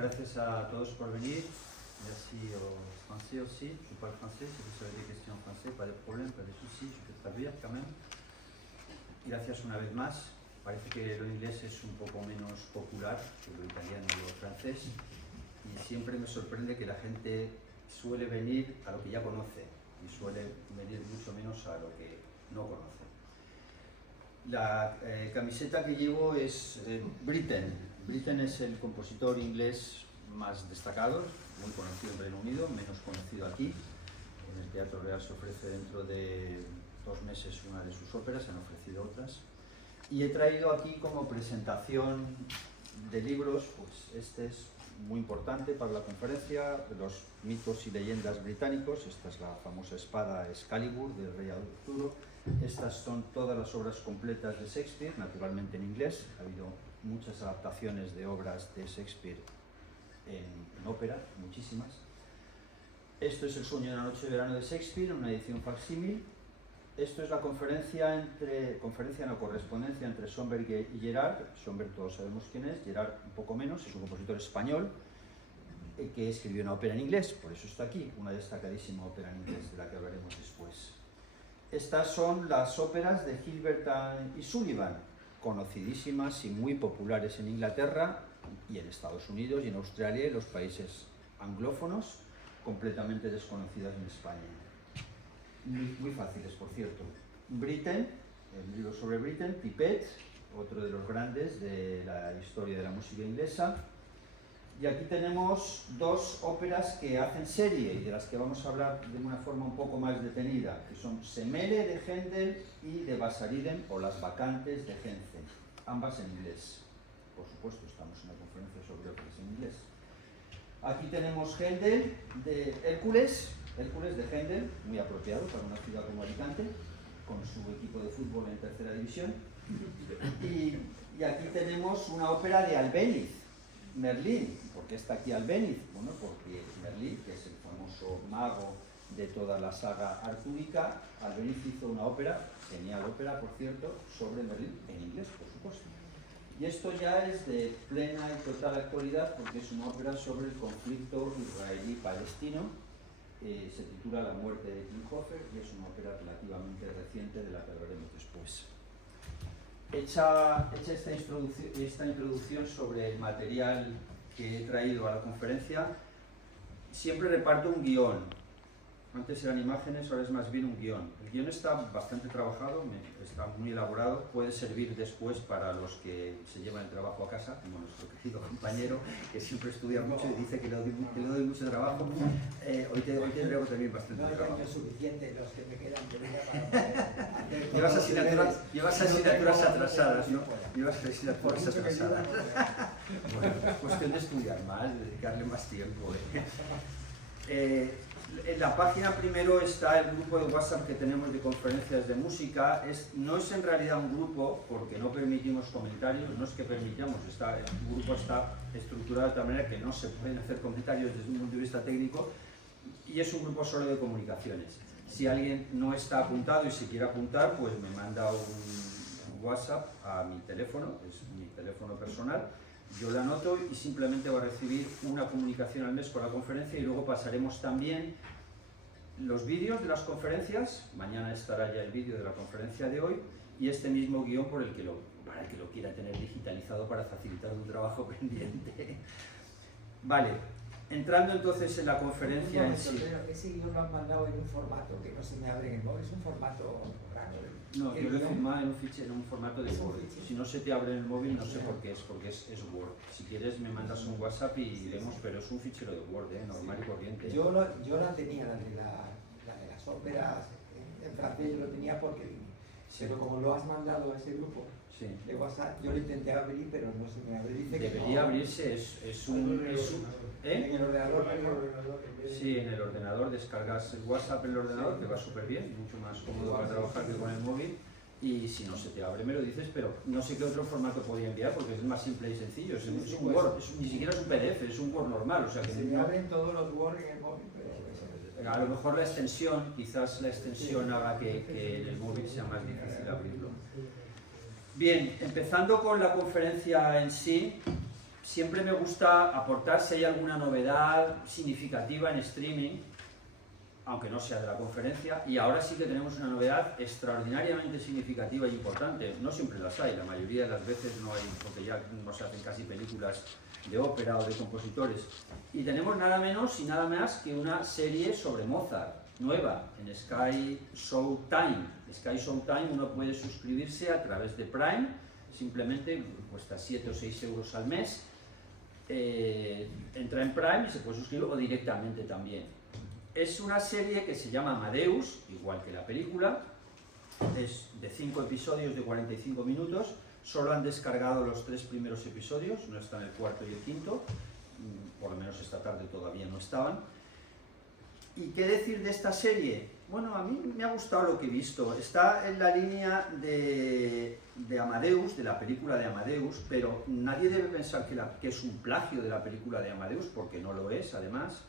Gracias a todos por venir. Merci aux Français aussi. Je parle français, si vous avez des questions en français, pas de problème, pas de soucis, je peux traduire quand même. Gracias una vez más. Parece que lo inglés es un poco menos popular que lo italiano o lo francés y siempre me sorprende que la gente suele venir a lo que ya conoce y suele venir mucho menos a lo que no conoce. La camiseta que llevo es Britten. Britten es el compositor inglés más destacado, muy conocido en Reino Unido, menos conocido aquí. En el Teatro Real se ofrece dentro de 2 meses una de sus óperas, se han ofrecido otras. Y he traído aquí como presentación de libros, pues este es muy importante para la conferencia, los mitos y leyendas británicos. Esta es la famosa espada Excalibur del rey Arturo. Estas son todas las obras completas de Shakespeare, naturalmente en inglés. Ha habido muchas adaptaciones de obras de Shakespeare en ópera, muchísimas. Esto es El sueño de la noche de verano de Shakespeare, una edición facsímil. Esto es la correspondencia entre Schönberg y Gerard. Schönberg todos sabemos quién es, Gerard un poco menos, es un compositor español que escribió una ópera en inglés, por eso está aquí, una destacadísima ópera en inglés de la que hablaremos después. Estas son las óperas de Gilbert y Sullivan, conocidísimas y muy populares en Inglaterra y en Estados Unidos y en Australia y los países anglófonos, completamente desconocidas en España. Muy fáciles, por cierto. Britten, el libro sobre Britten, Pipet, otro de los grandes de la historia de la música inglesa. Y aquí tenemos 2 óperas que hacen serie y de las que vamos a hablar de una forma un poco más detenida, que son Semele de Händel y de Vasariden o Las vacantes de Henze, ambas en inglés. Por supuesto, estamos en una conferencia sobre óperas en inglés. Aquí tenemos Händel de Hércules de Händel, muy apropiado para una ciudad como Alicante, con su equipo de fútbol en 3ª división. Y aquí tenemos una ópera de Albéniz, Merlín. ¿Por qué está aquí Albéniz? Bueno, porque Merlín, que es el famoso mago de toda la saga artúrica, Albéniz hizo una ópera, genial ópera, por cierto, sobre Merlín, en inglés, por supuesto. Y esto ya es de plena y total actualidad, porque es una ópera sobre el conflicto israelí-palestino. Se titula La muerte de Klinghoffer y es una ópera relativamente reciente de la que hablaremos después. Hecha esta introducción sobre el material que he traído a la conferencia, siempre reparto un guión. Antes eran imágenes, ahora es más bien un guión. El guión está bastante trabajado, está muy elaborado, puede servir después para los que se llevan el trabajo a casa, como nuestro querido compañero, que siempre estudia mucho y dice que le doy mucho trabajo. Hoy te traigo también bastante trabajo. No es suficiente los que me quedan de vida para Llevas asignaturas atrasadas, ¿no? Llevas asignaturas atrasadas. Bueno, es cuestión de estudiar más, de dedicarle más tiempo. En la página primero está el grupo de WhatsApp que tenemos de conferencias de música. No es en realidad un grupo porque no permitimos comentarios, no es que permitamos, el grupo está estructurado de tal manera que no se pueden hacer comentarios desde un punto de vista técnico y es un grupo solo de comunicaciones. Si alguien no está apuntado y se quiere apuntar, pues me manda un WhatsApp a mi teléfono, es mi teléfono personal. Yo la anoto y simplemente va a recibir una comunicación al mes con la conferencia y luego pasaremos también los vídeos de las conferencias. Mañana estará ya el vídeo de la conferencia de hoy y este mismo guión para el que lo quiera tener digitalizado para facilitar un trabajo pendiente. Vale, entrando entonces en la conferencia en sí. Pero ese guión lo han mandado en un formato que no se me abre en el móvil, es un formato raro. No, yo lo he firmado en un formato de Word. Si no se te abre en el móvil, no sé por qué es, porque es Word. Si quieres me mandas un WhatsApp y vemos, pero es un fichero de Word, normal y corriente. Yo la tenía, la de las óperas, en francés yo lo tenía porque vine. Sí. Pero como lo has mandado a ese grupo sí. de WhatsApp, yo lo intenté abrir, pero no se me abre. Dice debería abrirse, En el ordenador. Sí, en el ordenador descargas el WhatsApp en el ordenador, que va súper bien, mucho más cómodo para trabajar que con el móvil. Y si no se te abre me lo dices, pero no sé qué otro formato podría enviar porque es más simple y sencillo. Es un Word, ni siquiera es un PDF, es un Word normal. O sea que se me abren todos los Word en el móvil, pero a lo mejor la extensión, quizás la extensión haga que en el móvil sea más difícil abrirlo. Bien, empezando con la conferencia en sí, siempre me gusta aportar si hay alguna novedad significativa en streaming, aunque no sea de la conferencia, y ahora sí que tenemos una novedad extraordinariamente significativa y importante. No siempre las hay, la mayoría de las veces no hay, porque ya no se hacen casi películas de ópera o de compositores. Y tenemos nada menos y nada más que una serie sobre Mozart, nueva, en Sky Showtime. Sky Showtime uno puede suscribirse a través de Prime, simplemente cuesta 7 o 6 euros al mes, entra en Prime y se puede suscribir o directamente también. Es una serie que se llama Amadeus, igual que la película, es de 5 episodios de 45 minutos, solo han descargado los 3 primeros episodios, no están el cuarto y el quinto, por lo menos esta tarde todavía no estaban. ¿Y qué decir de esta serie? Bueno, a mí me ha gustado lo que he visto, está en la línea de Amadeus, de la película de Amadeus, pero nadie debe pensar que es un plagio de la película de Amadeus, porque no lo es, además.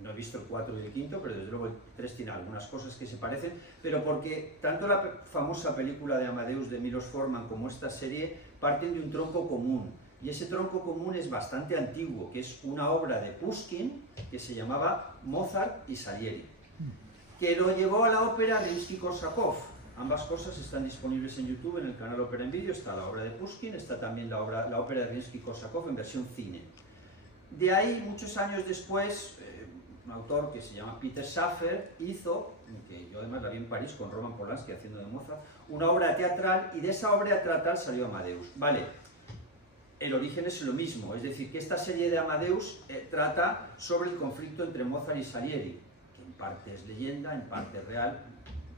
No he visto el 4 y el quinto, pero desde luego el 3 tiene algunas cosas que se parecen, pero porque tanto la famosa película de Amadeus de Milos Forman como esta serie parten de un tronco común, y ese tronco común es bastante antiguo, que es una obra de Pushkin que se llamaba Mozart y Salieri, que lo llevó a la ópera Rimsky-Korsakov. Ambas cosas están disponibles en YouTube, en el canal Ópera en Vídeo. Está la obra de Pushkin, está también la ópera de Rimsky-Korsakov en versión cine. De ahí, muchos años después, un autor que se llama Peter Shaffer hizo, que yo además la vi en París con Roman Polanski haciendo de Mozart, una obra teatral, y de esa obra teatral salió Amadeus. Vale, el origen es lo mismo, es decir, que esta serie de Amadeus trata sobre el conflicto entre Mozart y Salieri, que en parte es leyenda, en parte es real,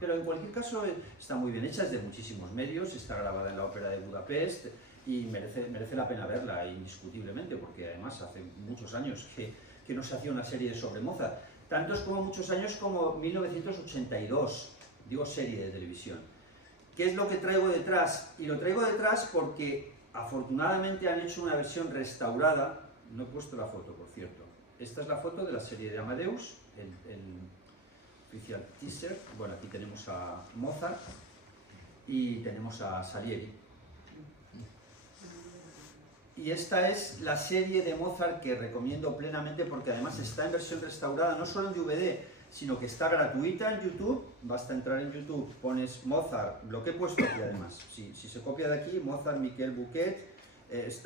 pero en cualquier caso está muy bien hecha, es de muchísimos medios, está grabada en la Ópera de Budapest y merece la pena verla, indiscutiblemente, porque además hace muchos años que no se hacía una serie sobre Mozart, tantos como muchos años como 1982, digo serie de televisión. ¿Qué es lo que traigo detrás? Y lo traigo detrás porque afortunadamente han hecho una versión restaurada, no he puesto la foto por cierto, esta es la foto de la serie de Amadeus, el oficial teaser. Bueno, aquí tenemos a Mozart y tenemos a Salieri. Y esta es la serie de Mozart que recomiendo plenamente, porque además está en versión restaurada, no solo en DVD, sino que está gratuita en YouTube. Basta entrar en YouTube, pones Mozart, lo que he puesto aquí además, si se copia de aquí, Mozart Miquel Buquet,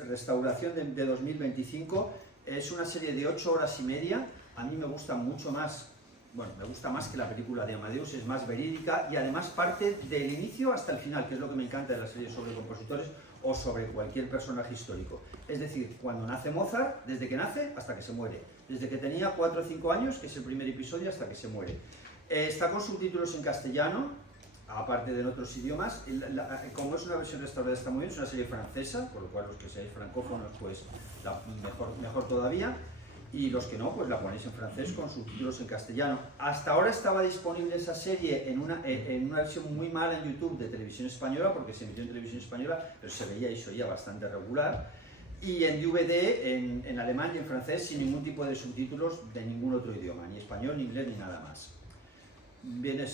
restauración de 2025, es una serie de 8 horas y media, a mí me gusta mucho más, bueno, me gusta más que la película de Amadeus, es más verídica y además parte del inicio hasta el final, que es lo que me encanta de las series sobre compositores o sobre cualquier personaje histórico. Es decir, cuando nace Mozart, desde que nace hasta que se muere. Desde que tenía 4 o 5 años, que es el primer episodio, hasta que se muere. Está con subtítulos en castellano, aparte de en otros idiomas. Como es una versión restaurada está muy bien, es una serie francesa, por lo cual los que seáis francófonos, pues mejor todavía. Y los que no, pues la ponéis en francés con subtítulos en castellano. Hasta ahora estaba disponible esa serie en una versión muy mala en YouTube de Televisión Española, porque se emitió en Televisión Española, pero se veía y se oía bastante regular. Y en DVD, en alemán y en francés, sin ningún tipo de subtítulos de ningún otro idioma, ni español, ni inglés, ni nada más. Bien,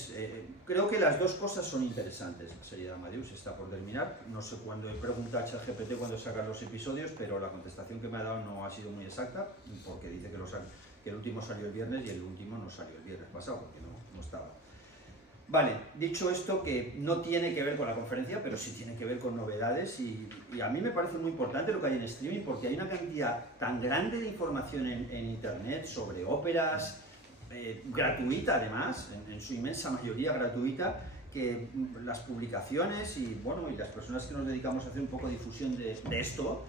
creo que las dos cosas son interesantes. La serie de Amadeus está por terminar. No sé cuándo, he preguntado a ChatGPT cuándo sacan los episodios, pero la contestación que me ha dado no ha sido muy exacta, porque dice que el último salió el viernes y el último no salió el viernes pasado, porque no estaba. Vale, dicho esto, que no tiene que ver con la conferencia, pero sí tiene que ver con novedades, y a mí me parece muy importante lo que hay en streaming, porque hay una cantidad tan grande de información en internet sobre óperas, gratuita además, en su inmensa mayoría gratuita, que las publicaciones y las personas que nos dedicamos a hacer un poco de difusión de esto,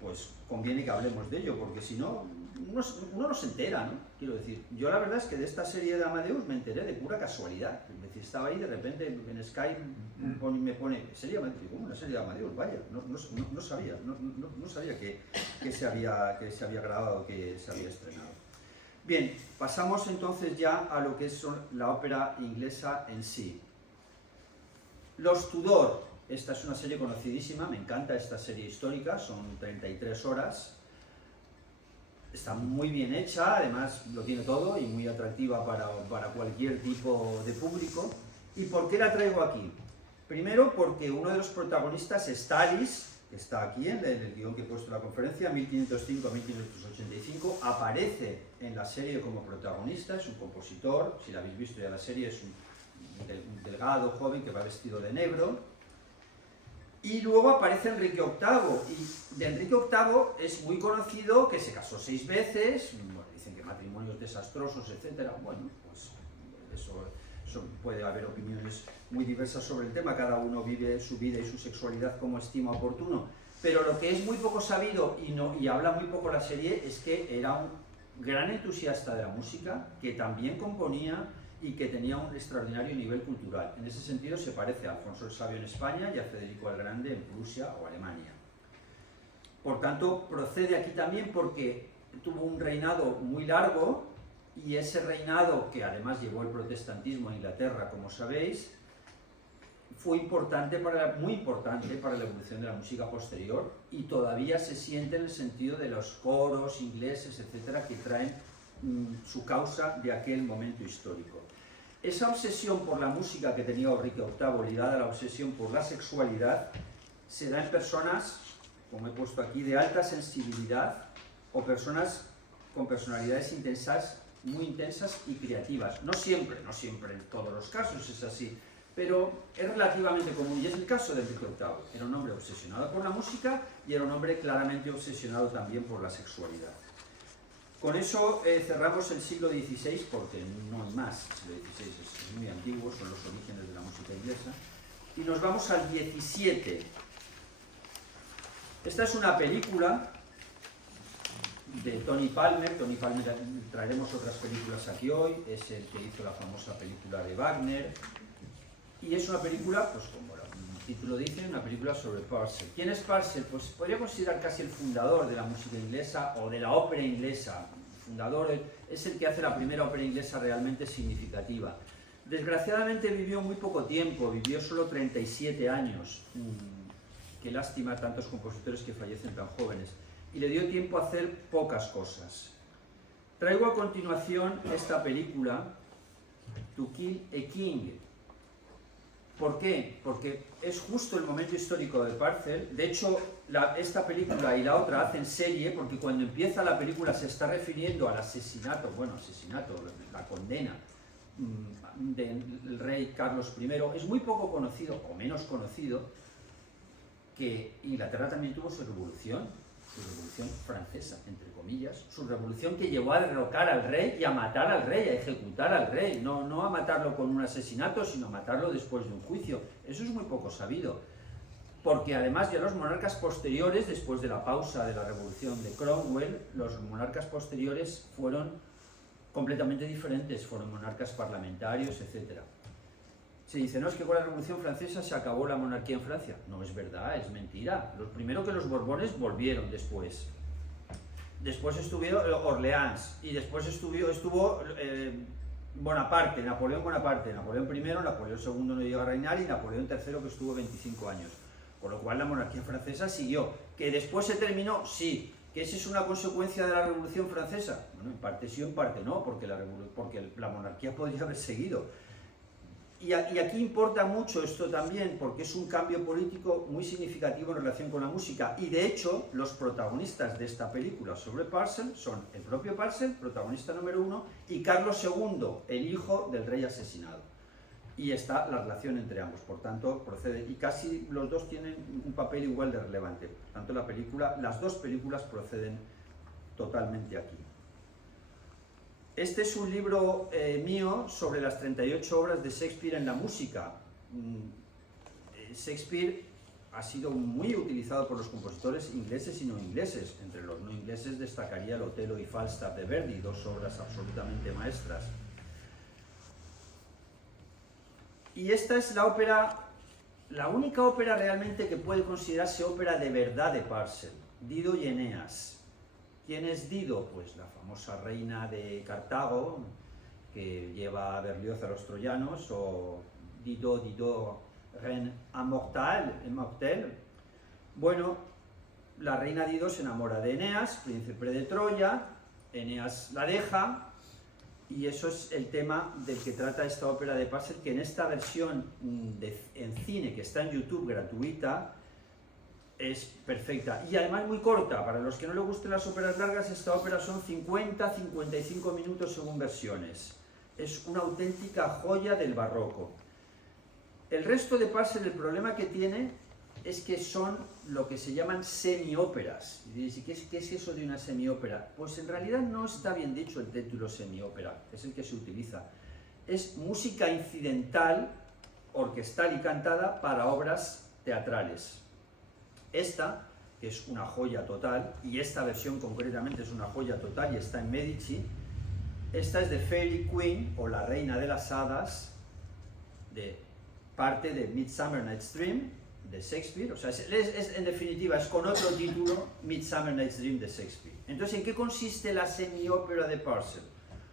pues conviene que hablemos de ello, porque si no, uno no se entera, ¿no? Quiero decir, yo la verdad es que de esta serie de Amadeus me enteré de pura casualidad. Es decir, estaba ahí de repente en Skype, me pone, ¿serie Amadeus? ¿Cómo una serie de Amadeus? Vaya, no sabía que se había grabado, que se había estrenado. Bien, pasamos entonces ya a lo que es la ópera inglesa en sí. Los Tudor, esta es una serie conocidísima, me encanta esta serie histórica, son 33 horas, está muy bien hecha, además lo tiene todo y muy atractiva para cualquier tipo de público. ¿Y por qué la traigo aquí? Primero porque uno de los protagonistas es Talis, que está aquí en el guión que he puesto en la conferencia, 1505 a 1585, aparece en la serie como protagonista, es un compositor, si la habéis visto ya la serie, es un delgado joven que va vestido de negro. Y luego aparece Enrique VIII, y de Enrique VIII es muy conocido que se casó 6 veces, bueno, dicen que matrimonios desastrosos, etc. Bueno, pues eso puede haber opiniones muy diversas sobre el tema, cada uno vive su vida y su sexualidad como estima oportuno, pero lo que es muy poco sabido y habla muy poco la serie es que era un gran entusiasta de la música, que también componía y que tenía un extraordinario nivel cultural. En ese sentido se parece a Alfonso el Sabio en España y a Federico el Grande en Prusia o Alemania. Por tanto, procede aquí también porque tuvo un reinado muy largo, y ese reinado, que además llevó el protestantismo a Inglaterra, como sabéis, fue muy importante para la evolución de la música posterior, y todavía se siente en el sentido de los coros ingleses, etcétera, que traen su causa de aquel momento histórico. Esa obsesión por la música que tenía Enrique VIII, ligada a la obsesión por la sexualidad, se da en personas, como he puesto aquí, de alta sensibilidad, o personas con personalidades intensas, muy intensas y creativas. No siempre en todos los casos es así, pero es relativamente común, y es el caso de Enrique VIII. Era un hombre obsesionado por la música y era un hombre claramente obsesionado también por la sexualidad. Con eso cerramos el siglo XVI, porque no hay más. El siglo XVI es muy antiguo, son los orígenes de la música inglesa, y nos vamos al XVII. Esta es una película de Tony Palmer. Tony Palmer, traeremos otras películas aquí hoy, es el que hizo la famosa película de Wagner, y es una película, pues como el título dice, una película sobre Purcell. ¿Quién es Purcell? Pues podría considerar casi el fundador de la música inglesa o de la ópera inglesa. El fundador es el que hace la primera ópera inglesa realmente significativa. Desgraciadamente vivió muy poco tiempo, vivió solo 37 años. Qué lástima, tantos compositores que fallecen tan jóvenes. Y le dio tiempo a hacer pocas cosas. Traigo a continuación esta película, To Kill a King. ¿Por qué? Porque es justo el momento histórico de Purcell. De hecho, esta película y la otra hacen serie, porque cuando empieza la película se está refiriendo al asesinato, la condena del rey Carlos I. Es muy poco conocido, o menos conocido, que Inglaterra también tuvo su revolución francesa, entre comillas, su revolución que llevó a derrocar al rey y a matar al rey, a ejecutar al rey, no a matarlo con un asesinato, sino a matarlo después de un juicio. Eso es muy poco sabido, porque además ya los monarcas posteriores, después de la pausa de la revolución de Cromwell, los monarcas posteriores fueron completamente diferentes, fueron monarcas parlamentarios, etc. Se dice, no, es que con la Revolución Francesa se acabó la monarquía en Francia. No es verdad, es mentira. Lo primero que los Borbones volvieron después. Después estuvieron Orleans, y después estuvo Bonaparte, Napoleón I, Napoleón II no llegó a reinar, y Napoleón III, que estuvo 25 años. Con lo cual la monarquía francesa siguió. ¿Que después se terminó? Sí. ¿Que esa es una consecuencia de la Revolución Francesa? Bueno, en parte sí o en parte no, porque la monarquía podría haber seguido. Y aquí importa mucho esto también, porque es un cambio político muy significativo en relación con la música. Y de hecho, los protagonistas de esta película sobre Purcell son el propio Purcell, protagonista número 1, y Carlos II, el hijo del rey asesinado. Y está la relación entre ambos, por tanto, procede. Y casi los dos tienen un papel igual de relevante. Por tanto, las dos películas proceden totalmente aquí. Este es un libro mío sobre las 38 obras de Shakespeare en la música. Shakespeare ha sido muy utilizado por los compositores ingleses y no ingleses. Entre los no ingleses destacaría el Otelo y Falstaff de Verdi, dos obras absolutamente maestras. Y esta es la única ópera realmente que puede considerarse ópera de verdad de Purcell, Dido y Eneas. ¿Quién es Dido? Pues la famosa reina de Cartago, que lleva a Berlioz a los troyanos, o Dido, reine immortelle. Bueno, la reina Dido se enamora de Eneas, príncipe de Troya, Eneas la deja, y eso es el tema del que trata esta ópera de Purcell, que en esta versión en cine, que está en YouTube gratuita, es perfecta y además muy corta. Para los que no les gusten las óperas largas, esta ópera son 50-55 minutos según versiones. Es una auténtica joya del barroco. El resto de Purcell, el problema que tiene es que son lo que se llaman semióperas. Y diréis, ¿qué es eso de una semiópera? Pues en realidad no está bien dicho el título semiópera, es el que se utiliza. Es música incidental, orquestal y cantada para obras teatrales. Esta, que es una joya total, y esta versión concretamente es una joya total y está en Medici, esta es de Fairy Queen, o la Reina de las Hadas, de parte de Midsummer Night's Dream, de Shakespeare. O sea, en definitiva, es con otro título, Midsummer Night's Dream de Shakespeare. Entonces, ¿en qué consiste la semiópera de Purcell?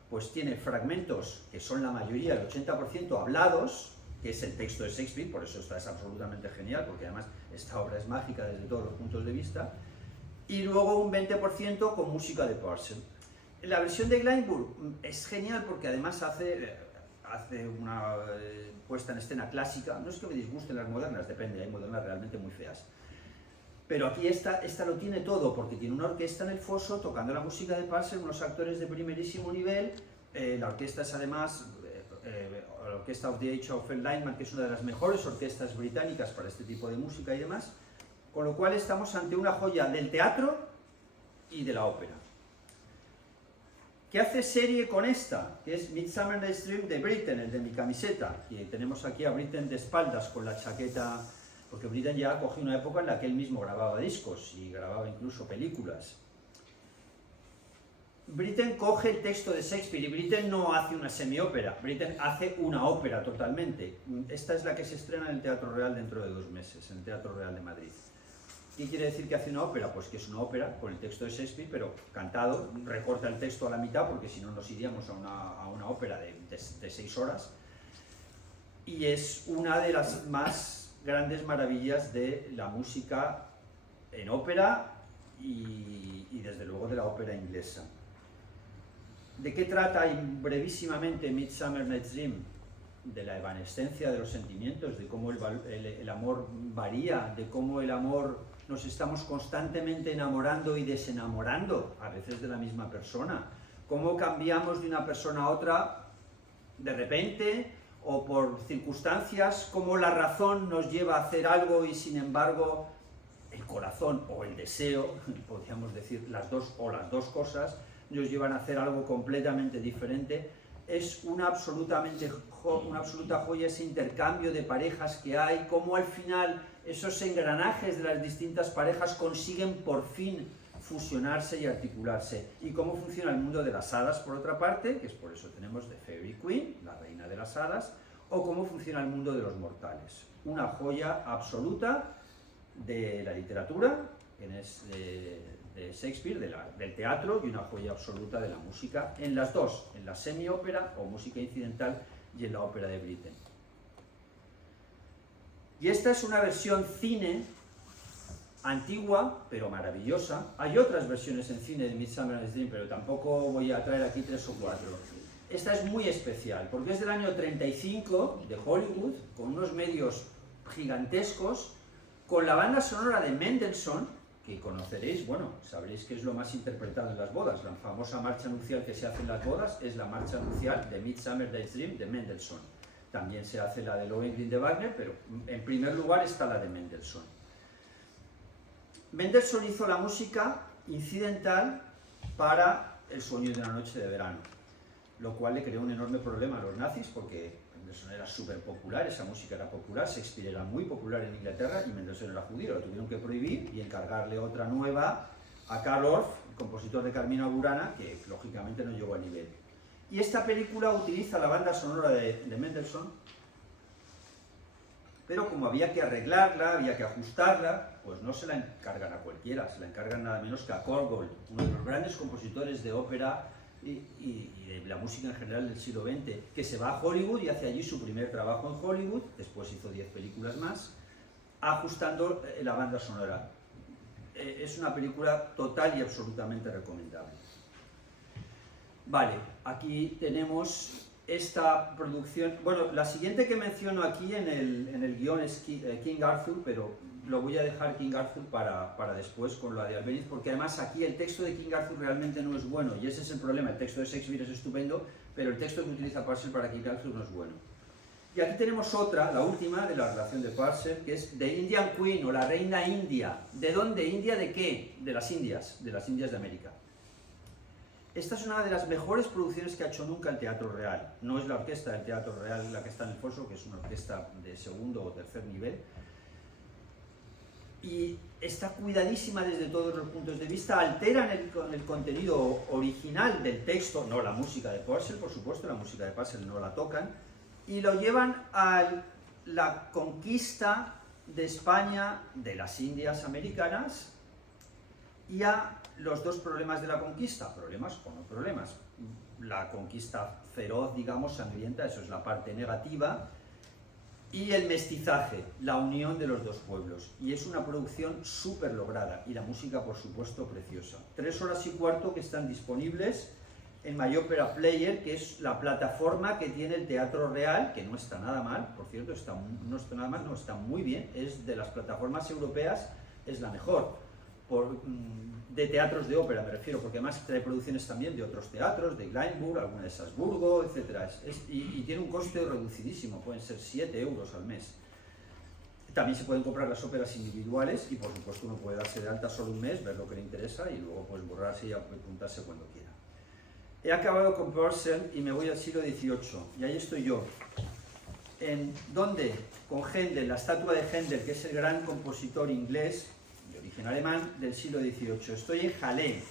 Pues tiene fragmentos, que son la mayoría, el 80% hablados, que es el texto de Shakespeare, por eso esta es absolutamente genial, porque además esta obra es mágica desde todos los puntos de vista, y luego un 20% con música de Purcell. La versión de Gainsbourg es genial porque además hace una puesta en escena clásica. No es que me disgusten las modernas, depende, hay modernas realmente muy feas. Pero aquí esta lo tiene todo, porque tiene una orquesta en el foso tocando la música de Purcell, unos actores de primerísimo nivel. La orquesta es además la Orquesta of the Age of Lyman, que es una de las mejores orquestas británicas para este tipo de música y demás. Con lo cual estamos ante una joya del teatro y de la ópera. ¿Qué hace serie con esta? Que es Midsummer Night's Dream de Britten, el de mi camiseta. Y tenemos aquí a Britten de espaldas con la chaqueta, porque Britten ya cogió una época en la que él mismo grababa discos y grababa incluso películas. Britten coge el texto de Shakespeare y Britten no hace una semiópera, Britten hace una ópera totalmente. Esta es la que se estrena en el Teatro Real dentro de 2 meses, en el Teatro Real de Madrid. ¿Qué quiere decir que hace una ópera? Pues que es una ópera con el texto de Shakespeare, pero cantado, recorta el texto a la mitad, porque si no nos iríamos a una ópera de 6 horas. Y es una de las más grandes maravillas de la música en ópera y desde luego de la ópera inglesa. ¿De qué trata brevísimamente Midsummer Night's Dream? De la evanescencia de los sentimientos, de cómo el amor varía, de cómo el amor nos estamos constantemente enamorando y desenamorando, a veces de la misma persona, cómo cambiamos de una persona a otra de repente o por circunstancias, cómo la razón nos lleva a hacer algo y sin embargo el corazón o el deseo, podríamos decir las dos cosas, nos llevan a hacer algo completamente diferente. Es una absoluta joya ese intercambio de parejas que hay, cómo al final esos engranajes de las distintas parejas consiguen por fin fusionarse y articularse, y cómo funciona el mundo de las hadas por otra parte, que es por eso tenemos The Fairy Queen, la reina de las hadas, o cómo funciona el mundo de los mortales. Una joya absoluta de la literatura, que es de Shakespeare, del teatro, y una joya absoluta de la música, en las dos, en la semi-ópera o música incidental y en la ópera de Britten. Y esta es una versión cine antigua, pero maravillosa. Hay otras versiones en cine de Midsummer Night's Dream, pero tampoco voy a traer aquí 3 o 4. Esta es muy especial, porque es del año 35, de Hollywood, con unos medios gigantescos, con la banda sonora de Mendelssohn, que conoceréis, bueno, sabréis que es lo más interpretado en las bodas. La famosa marcha nupcial que se hace en las bodas es la marcha nupcial de Midsummer Night's Dream de Mendelssohn. También se hace la de Lohengrin de Wagner, pero en primer lugar está la de Mendelssohn. Mendelssohn hizo la música incidental para El sueño de una noche de verano, lo cual le creó un enorme problema a los nazis, porque Mendelssohn era súper popular, esa música era popular, Shakespeare era muy popular en Inglaterra y Mendelssohn era judío, lo tuvieron que prohibir y encargarle otra nueva a Karl Orff, el compositor de Carmina Burana, que lógicamente no llegó a nivel. Y esta película utiliza la banda sonora de Mendelssohn, pero como había que arreglarla, había que ajustarla, pues no se la encargan a cualquiera, se la encargan nada menos que a Korngold, uno de los grandes compositores de ópera y de la música en general del siglo XX, que se va a Hollywood y hace allí su primer trabajo en Hollywood, después hizo 10 películas más, ajustando la banda sonora. Es una película total y absolutamente recomendable. Vale, aquí tenemos esta producción, bueno, la siguiente que menciono aquí en el guión es King Arthur, pero lo voy a dejar King Arthur para después con la de Albéniz, porque además aquí el texto de King Arthur realmente no es bueno, y ese es el problema. El texto de Shakespeare es estupendo, pero el texto que utiliza Purcell para King Arthur no es bueno. Y aquí tenemos otra, la última de la relación de Purcell, que es The Indian Queen, o la reina india. ¿De dónde? ¿India de qué? De las Indias de América. Esta es una de las mejores producciones que ha hecho nunca el Teatro Real. No es la orquesta del Teatro Real la que está en el foso, que es una orquesta de segundo o tercer nivel. Y está cuidadísima desde todos los puntos de vista, alteran el contenido original del texto, no la música de Purcell, por supuesto, la música de Purcell no la tocan, y lo llevan a la conquista de España, de las Indias americanas, y a los dos problemas de la conquista, problemas o no problemas. La conquista feroz, digamos, sangrienta, eso es la parte negativa, y el mestizaje, la unión de los dos pueblos. Y es una producción súper lograda, y la música, por supuesto, preciosa. 3 horas y cuarto que están disponibles en My Opera Player, que es la plataforma que tiene el Teatro Real, que no está nada mal, por cierto, no está nada mal, no, está muy bien, es de las plataformas europeas, es la mejor. De teatros de ópera me refiero, porque además trae producciones también de otros teatros, de Glyndebourg, alguna de Salzburgo, etc. Y tiene un coste reducidísimo, pueden ser 7 euros al mes. También se pueden comprar las óperas individuales y por supuesto uno puede darse de alta solo un mes, ver lo que le interesa y luego pues borrarse y apuntarse cuando quiera. He acabado con Purcell y me voy al siglo XVIII, y ahí estoy yo. ¿En dónde? Con Händel, la estatua de Händel, que es el gran compositor inglés, de origen alemán, del siglo XVIII. Estoy en Halle,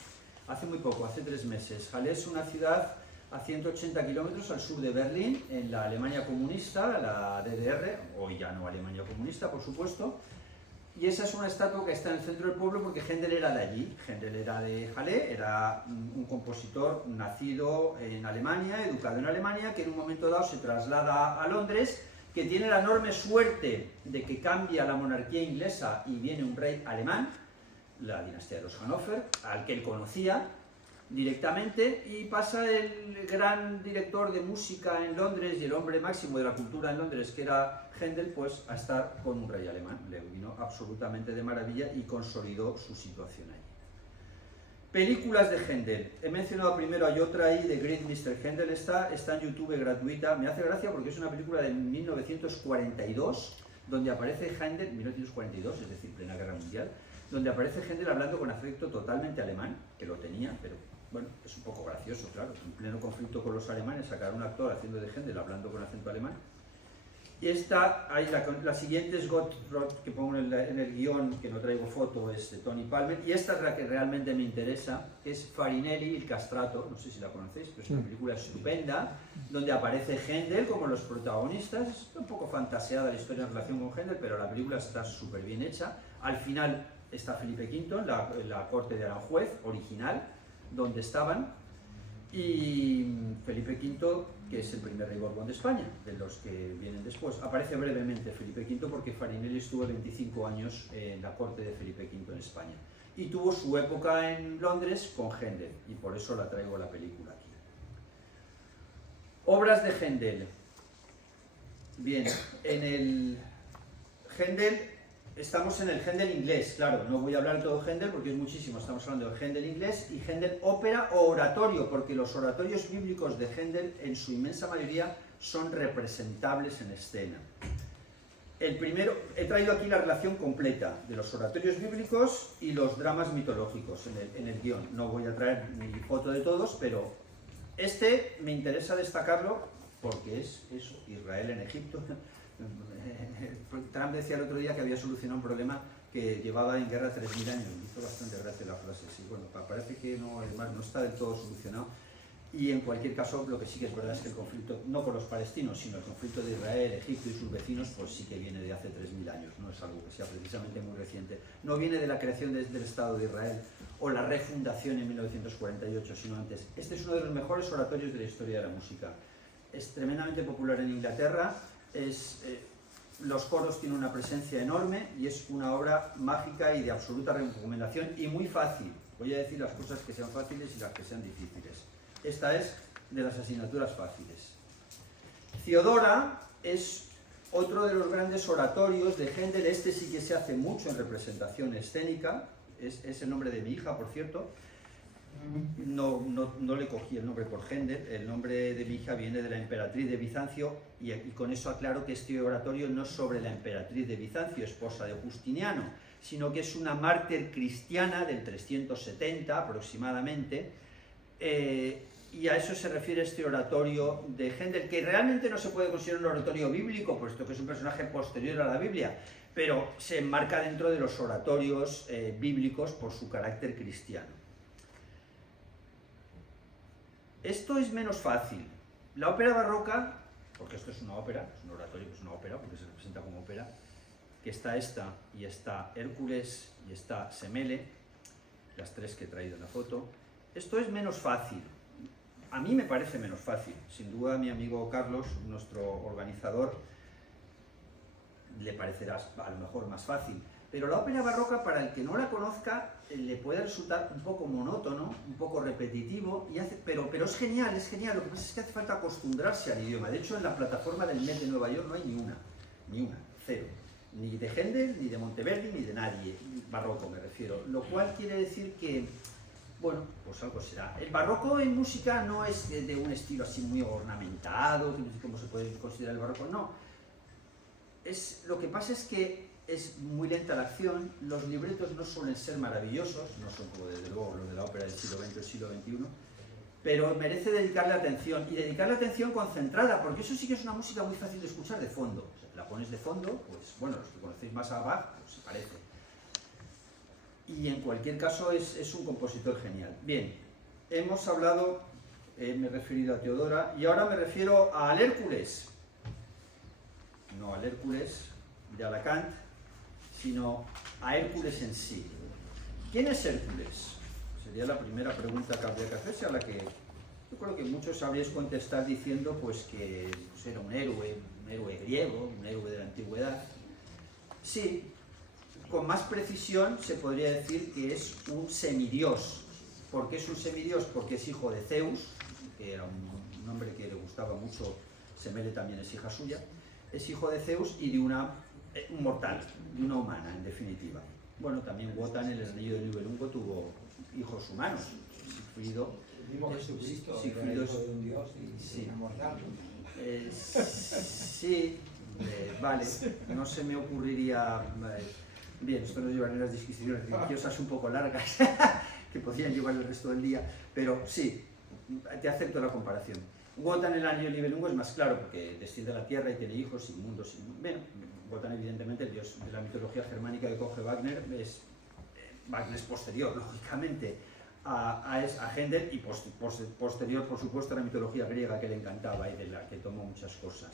hace muy poco, hace 3 meses. Halle es una ciudad a 180 kilómetros al sur de Berlín, en la Alemania comunista, la DDR, hoy ya no Alemania comunista, por supuesto. Y esa es una estatua que está en el centro del pueblo porque Händel era de allí. Händel era de Halle, era un compositor nacido en Alemania, educado en Alemania, que en un momento dado se traslada a Londres, que tiene la enorme suerte de que cambia la monarquía inglesa y viene un rey alemán, la dinastía de los Hannover, al que él conocía directamente, y pasa el gran director de música en Londres y el hombre máximo de la cultura en Londres, que era Händel, pues a estar con un rey alemán. Le vino absolutamente de maravilla y consolidó su situación allí. Películas de Händel. He mencionado primero, hay otra ahí, The Great Mr. Händel, está en YouTube gratuita. Me hace gracia porque es una película de 1942, donde aparece Händel, 1942, es decir, plena guerra mundial, donde aparece Händel hablando con acento totalmente alemán, que lo tenía, pero bueno, es un poco gracioso, claro, en pleno conflicto con los alemanes, sacar a un actor haciendo de Händel hablando con acento alemán. Y esta, ahí la siguiente es Gotthard, que pongo en el guión, que no traigo foto, es de Tony Palmer, y esta es la que realmente me interesa, que es Farinelli, el castrato, no sé si la conocéis, pero es una película estupenda, donde aparece Händel como los protagonistas. Es un poco fantaseada la historia en relación con Händel, pero la película está súper bien hecha. Al final está Felipe V, la corte de Aranjuez, original, donde estaban, y Felipe V, que es el primer rey Borbón de España, de los que vienen después. Aparece brevemente Felipe V porque Farinelli estuvo 25 años en la corte de Felipe V en España. Y tuvo su época en Londres con Händel, y por eso la traigo a la película aquí. Obras de Händel. Bien, en el Händel, estamos en el Händel inglés, claro, no voy a hablar de todo Händel porque es muchísimo, estamos hablando de Händel inglés y Händel ópera o oratorio, porque los oratorios bíblicos de Händel en su inmensa mayoría son representables en escena. El primero, he traído aquí la relación completa de los oratorios bíblicos y los dramas mitológicos en el guión. No voy a traer ni foto de todos, pero este me interesa destacarlo porque es eso, Israel en Egipto. Trump decía el otro día que había solucionado un problema que llevaba en guerra 3.000 años. Me hizo bastante gracia la frase. Sí, bueno, parece que no, además no está del todo solucionado. Y en cualquier caso, lo que sí que es verdad es que el conflicto, no con los palestinos, sino el conflicto de Israel, Egipto y sus vecinos, pues sí que viene de hace 3.000 años. No es algo que sea precisamente muy reciente. No viene de la creación del Estado de Israel o la refundación en 1948, sino antes. Este es uno de los mejores oratorios de la historia de la música. Es tremendamente popular en Inglaterra. Los coros tienen una presencia enorme y es una obra mágica y de absoluta recomendación y muy fácil. Voy a decir las cosas que sean fáciles y las que sean difíciles. Esta es de las asignaturas fáciles. Theodora es otro de los grandes oratorios de Händel. Este sí que se hace mucho en representación escénica, es el nombre de mi hija, por cierto. No le cogí el nombre por Händel, el nombre de mi hija viene de la emperatriz de Bizancio, y con eso aclaro que este oratorio no es sobre la emperatriz de Bizancio, esposa de Justiniano, sino que es una mártir cristiana del 370 aproximadamente, y a eso se refiere este oratorio de Händel, que realmente no se puede considerar un oratorio bíblico, puesto que es un personaje posterior a la Biblia, pero se enmarca dentro de los oratorios bíblicos por su carácter cristiano. Esto es menos fácil. La ópera barroca, porque esto es una ópera, es un oratorio, es una ópera, porque se representa como ópera, que está esta, y está Hércules, y está Semele, las tres que he traído en la foto. Esto es menos fácil. A mí me parece menos fácil. Sin duda a mi amigo Carlos, nuestro organizador, le parecerá a lo mejor más fácil. Pero la ópera barroca, para el que no la conozca, le puede resultar un poco monótono, un poco repetitivo, pero es genial, es genial. Lo que pasa es que hace falta acostumbrarse al idioma. De hecho, en la plataforma del Met de Nueva York no hay ni una, cero. Ni de Händel, ni de Monteverdi, ni de nadie, barroco me refiero. Lo cual quiere decir que, bueno, pues algo será. El barroco en música no es de un estilo así muy ornamentado, como se puede considerar el barroco, no. Lo que pasa es que es muy lenta la acción, los libretos no suelen ser maravillosos, no son como desde luego los de la ópera del siglo XX o del siglo XXI, pero merece dedicarle atención, y dedicarle atención concentrada, porque eso sí que es una música muy fácil de escuchar de fondo. O sea, la pones de fondo, pues bueno, los que conocéis más a Bach, pues se parece. Y en cualquier caso es un compositor genial. Bien, hemos hablado, me he referido a Theodora, y ahora me refiero al Hércules. No al Hércules de Alacant, sino a Hércules en sí. ¿Quién es Hércules? Sería la primera pregunta que habría que hacerse, a la que yo creo que muchos sabríais contestar diciendo pues que pues, era un héroe griego, un héroe de la antigüedad. Sí, con más precisión se podría decir que es un semidios. ¿Por qué es un semidios? Porque es hijo de Zeus, que era un hombre que le gustaba mucho, Semele también es hija suya, es hijo de Zeus y de un mortal, de una humana, en definitiva. Bueno, también Wotan, el anillo de Nibelungo, tuvo hijos humanos. Sigfrido. El mismo Jesucristo, Sigfrido, era hijo de un dios y sí. era mortal. Sí, vale, no se me ocurriría... Bien, esto nos llevaría a unas discusiones religiosas un poco largas, que podrían llevar el resto del día, pero sí, te acepto la comparación. Wotan, el anillo de Nibelungo, es más claro, porque desciende a la tierra y tiene hijos inmundos. Bueno, Wotan, evidentemente, el dios de la mitología germánica que coge Wagner es posterior, lógicamente, a Händel, y posterior, por supuesto, a la mitología griega que le encantaba y de la que tomó muchas cosas.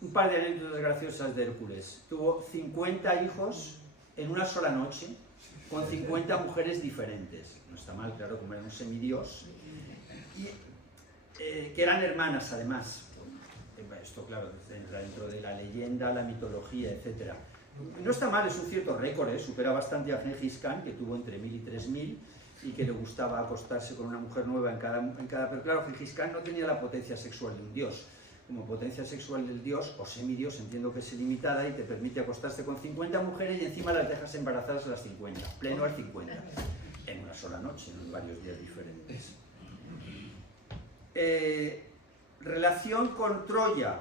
Un par de anécdotas graciosas de Hércules. Tuvo 50 hijos en una sola noche, con 50 mujeres diferentes. No está mal, claro, como era un semidios. Que eran hermanas, además. Esto, claro, entra dentro de la leyenda, la mitología, etc. No está mal, es un cierto récord, supera bastante a Gengis Khan, que tuvo entre 1000 y 3000, y que le gustaba acostarse con una mujer nueva en cada... Pero claro, Gengis Khan no tenía la potencia sexual de un dios. Como potencia sexual del dios, o semidios, entiendo que es ilimitada y te permite acostarse con 50 mujeres y encima las dejas embarazadas a las 50, pleno al 50, en una sola noche, en varios días diferentes. Relación con Troya.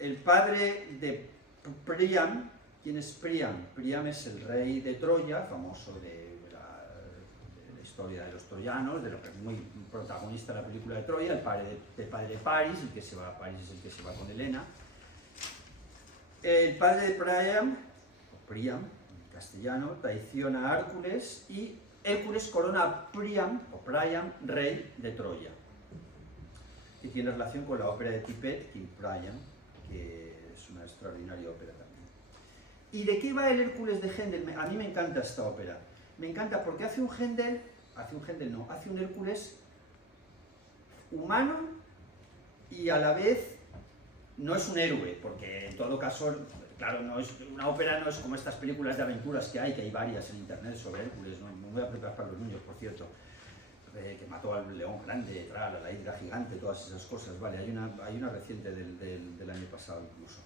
El padre de Priam. ¿Quién es Priam? Priam es el rey de Troya, famoso de la historia de los troyanos, muy protagonista de la película de Troya, el padre de Paris, el que se va a París es el que se va con Helena. El padre de Priam, o Priam en castellano, traiciona a Hércules y Hércules corona a Priam, rey de Troya, que tiene relación con la ópera de Tippett, King Priam, que es una extraordinaria ópera también. ¿Y de qué va el Hércules de Händel? A mí me encanta esta ópera. Me encanta porque hace un Hércules humano y a la vez no es un héroe, porque en todo caso, claro, una ópera no es como estas películas de aventuras que hay varias en internet sobre Hércules, no me voy a preparar para los niños, por cierto. que mató al león grande, a la hidra gigante, todas esas cosas, vale, hay una reciente del año pasado incluso.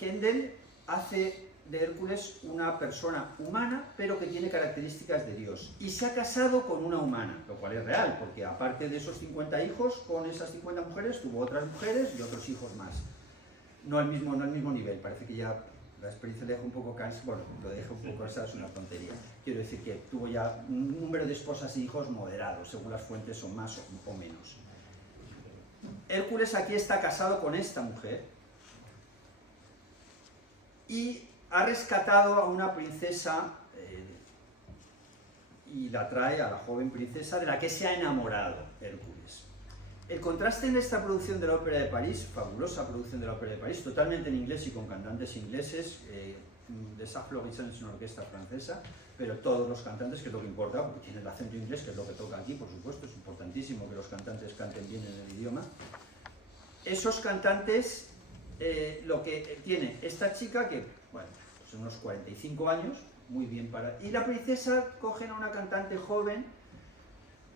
Händel hace de Hércules una persona humana, pero que tiene características de Dios, y se ha casado con una humana, lo cual es real, porque aparte de esos 50 hijos, con esas 50 mujeres, tuvo otras mujeres y otros hijos más. No al mismo nivel, parece que ya la experiencia le deja un poco cansado, bueno, lo deja un poco, esa es una tontería. Quiero decir que tuvo ya un número de esposas e hijos moderado, según las fuentes son más o menos. Hércules aquí está casado con esta mujer y ha rescatado a una princesa y la trae a la joven princesa de la que se ha enamorado Hércules. El contraste en esta producción de la Ópera de París, fabulosa producción de la Ópera de París, totalmente en inglés y con cantantes ingleses, de Saint-Florisson es una orquesta francesa, pero todos los cantantes, que es lo que importa, porque tienen el acento inglés, que es lo que toca aquí, por supuesto, es importantísimo que los cantantes canten bien en el idioma. Esos cantantes, lo que tiene esta chica, que, bueno, son unos 45 años, muy bien para... Y la princesa cogen a una cantante joven,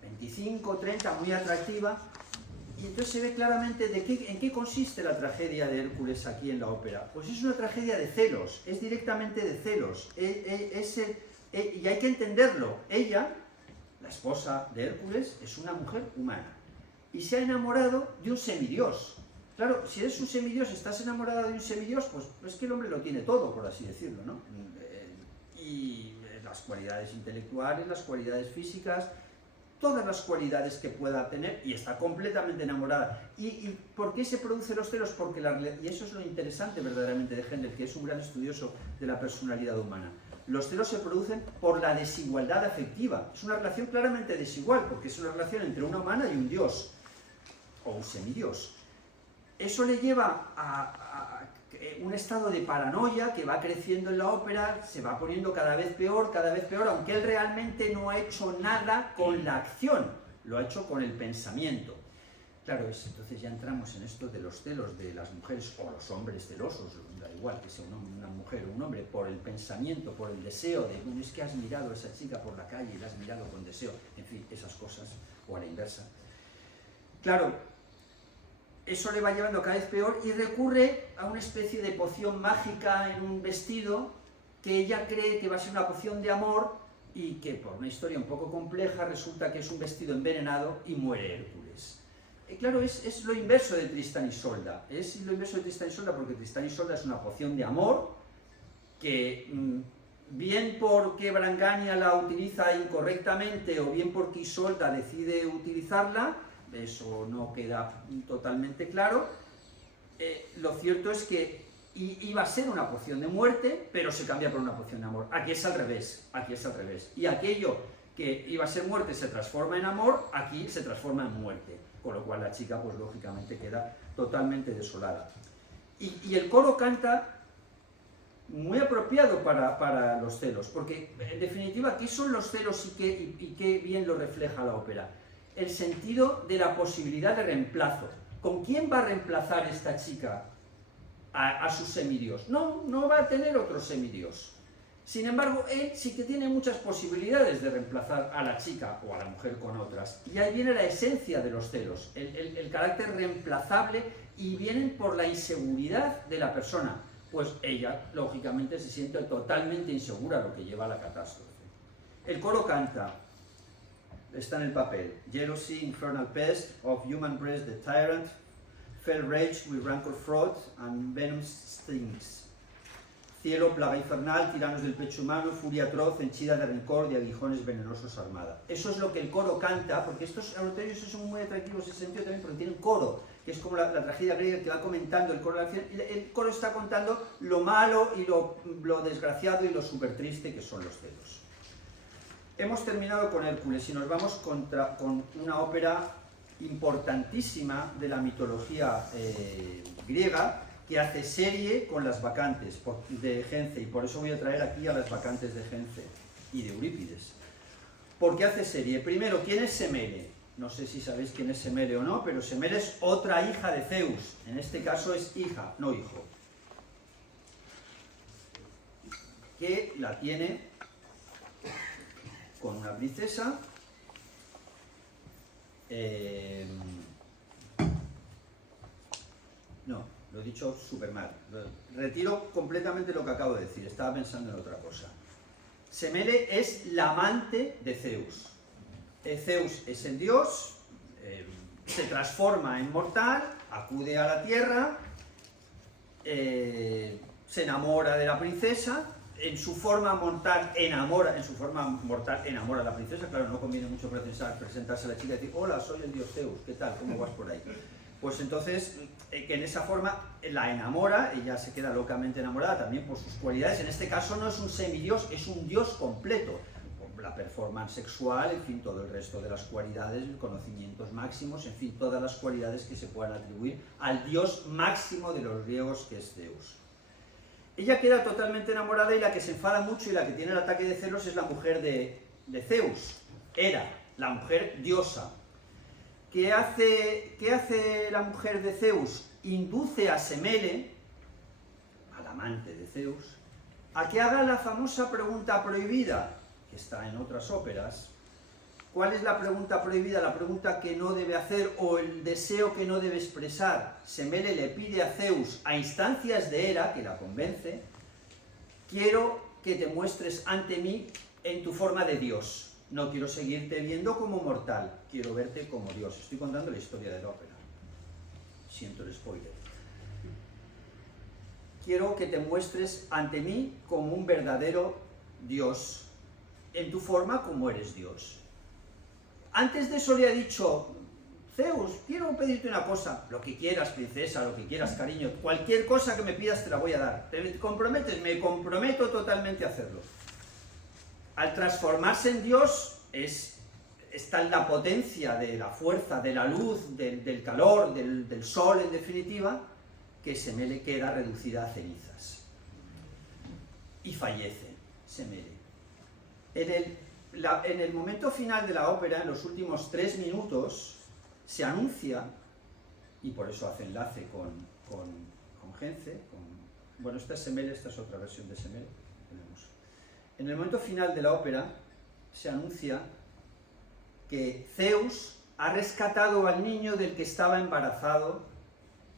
25, 30, muy atractiva, y entonces se ve claramente en qué consiste la tragedia de Hércules aquí en la ópera. Pues es una tragedia de celos, es directamente de celos, y hay que entenderlo. Ella, la esposa de Hércules, es una mujer humana, y se ha enamorado de un semidios. Claro, si eres un semidios, estás enamorada de un semidios, pues es que el hombre lo tiene todo, por así decirlo, ¿no? Y las cualidades intelectuales, las cualidades físicas, todas las cualidades que pueda tener, y está completamente enamorada. ¿Y por qué se producen los celos? Porque y eso es lo interesante verdaderamente de Händel, que es un gran estudioso de la personalidad humana. Los celos se producen por la desigualdad afectiva. Es una relación claramente desigual, porque es una relación entre una humana y un dios, o un semidios. Eso le lleva a un estado de paranoia que va creciendo en la ópera, se va poniendo cada vez peor, aunque él realmente no ha hecho nada con la acción, lo ha hecho con el pensamiento. Claro, entonces ya entramos en esto de los celos de las mujeres o los hombres celosos, da igual que sea una mujer o un hombre, por el pensamiento, por el deseo de, bueno, es que has mirado a esa chica por la calle y la has mirado con deseo, en fin, esas cosas, o a la inversa. Claro, eso le va llevando cada vez peor y recurre a una especie de poción mágica en un vestido que ella cree que va a ser una poción de amor y que por una historia un poco compleja resulta que es un vestido envenenado y muere Hércules. Claro, es lo inverso de Tristán y Isolda. Es lo inverso de Tristán y Isolda porque Tristán y Isolda es una poción de amor que bien porque Brangania la utiliza incorrectamente o bien porque Isolda decide utilizarla, eso no queda totalmente claro. Lo cierto es que iba a ser una poción de muerte, pero se cambia por una poción de amor. Aquí es al revés, y aquello que iba a ser muerte se transforma en amor, aquí se transforma en muerte, con lo cual la chica pues lógicamente queda totalmente desolada. Y el coro canta muy apropiado para los celos, porque en definitiva, ¿qué son los celos y qué bien lo refleja la ópera? El sentido de la posibilidad de reemplazo. ¿Con quién va a reemplazar esta chica a sus semidios? No va a tener otro semidios. Sin embargo, él sí que tiene muchas posibilidades de reemplazar a la chica o a la mujer con otras. Y ahí viene la esencia de los celos, el carácter reemplazable, y vienen por la inseguridad de la persona. Pues ella, lógicamente, se siente totalmente insegura, lo que lleva a la catástrofe. El coro canta, está en el papel: Jealousy, infernal pest, of human breast the tyrant, fell rage with rancor fraught, and venom stings. Cielo, plaga infernal, tiranos del pecho humano, furia atroz, henchida de rencor, de aguijones venenosos armada. Eso es lo que el coro canta, porque estos oratorios son muy atractivos en ese sentido también, porque tienen coro, que es como la tragedia griega que va comentando el coro. El coro está contando lo malo y lo desgraciado y lo súper triste que son los celos. Hemos terminado con Hércules y nos vamos con una ópera importantísima de la mitología griega, que hace serie con las bacantes de Gence, y por eso voy a traer aquí a las bacantes de Gence y de Eurípides. ¿Por qué hace serie? Primero, ¿quién es Semele? No sé si sabéis quién es Semele o no, pero Semele es otra hija de Zeus. En este caso es hija, no hijo. Que la tiene con una princesa No, lo he dicho súper mal. Retiro completamente lo que acabo de decir, estaba pensando en otra cosa. Semele es la amante de Zeus. Zeus es el dios, se transforma en mortal, acude a la tierra, se enamora de la princesa, en su forma mortal enamora a la princesa. Claro, no conviene mucho presentarse a la chica y decir: hola, soy el dios Zeus, ¿qué tal? ¿Cómo vas por ahí? Pues entonces, que en esa forma la enamora, ella se queda locamente enamorada también por sus cualidades. En este caso no es un semidios, es un dios completo. La performance sexual, en fin, todo el resto de las cualidades, conocimientos máximos, en fin, todas las cualidades que se puedan atribuir al dios máximo de los griegos, que es Zeus. Ella queda totalmente enamorada y la que se enfada mucho y la que tiene el ataque de celos es la mujer de Zeus, Hera, la mujer diosa. ¿Qué hace la mujer de Zeus? Induce a Semele, al amante de Zeus, a que haga la famosa pregunta prohibida, que está en otras óperas. ¿Cuál es la pregunta prohibida? La pregunta que no debe hacer o el deseo que no debe expresar. Semele le pide a Zeus, a instancias de Hera, que la convence: quiero que te muestres ante mí en tu forma de Dios. No quiero seguirte viendo como mortal, quiero verte como Dios. Estoy contando la historia de la ópera. Siento el spoiler. Quiero que te muestres ante mí como un verdadero Dios, en tu forma como eres Dios. Antes de eso le ha dicho: Zeus, quiero pedirte una cosa. Lo que quieras, princesa, lo que quieras, cariño. Cualquier cosa que me pidas te la voy a dar. ¿Te comprometes? Me comprometo totalmente a hacerlo. Al transformarse en Dios, está en la potencia de la fuerza, de la luz, del calor, del sol, en definitiva, que Semele queda reducida a cenizas. Y fallece Semele. En el momento final de la ópera, en los últimos 3 minutos, se anuncia, y por eso hace enlace con Gence, bueno, esta es Semele, esta es otra versión de Semele. En el momento final de la ópera, se anuncia que Zeus ha rescatado al niño del que estaba embarazado,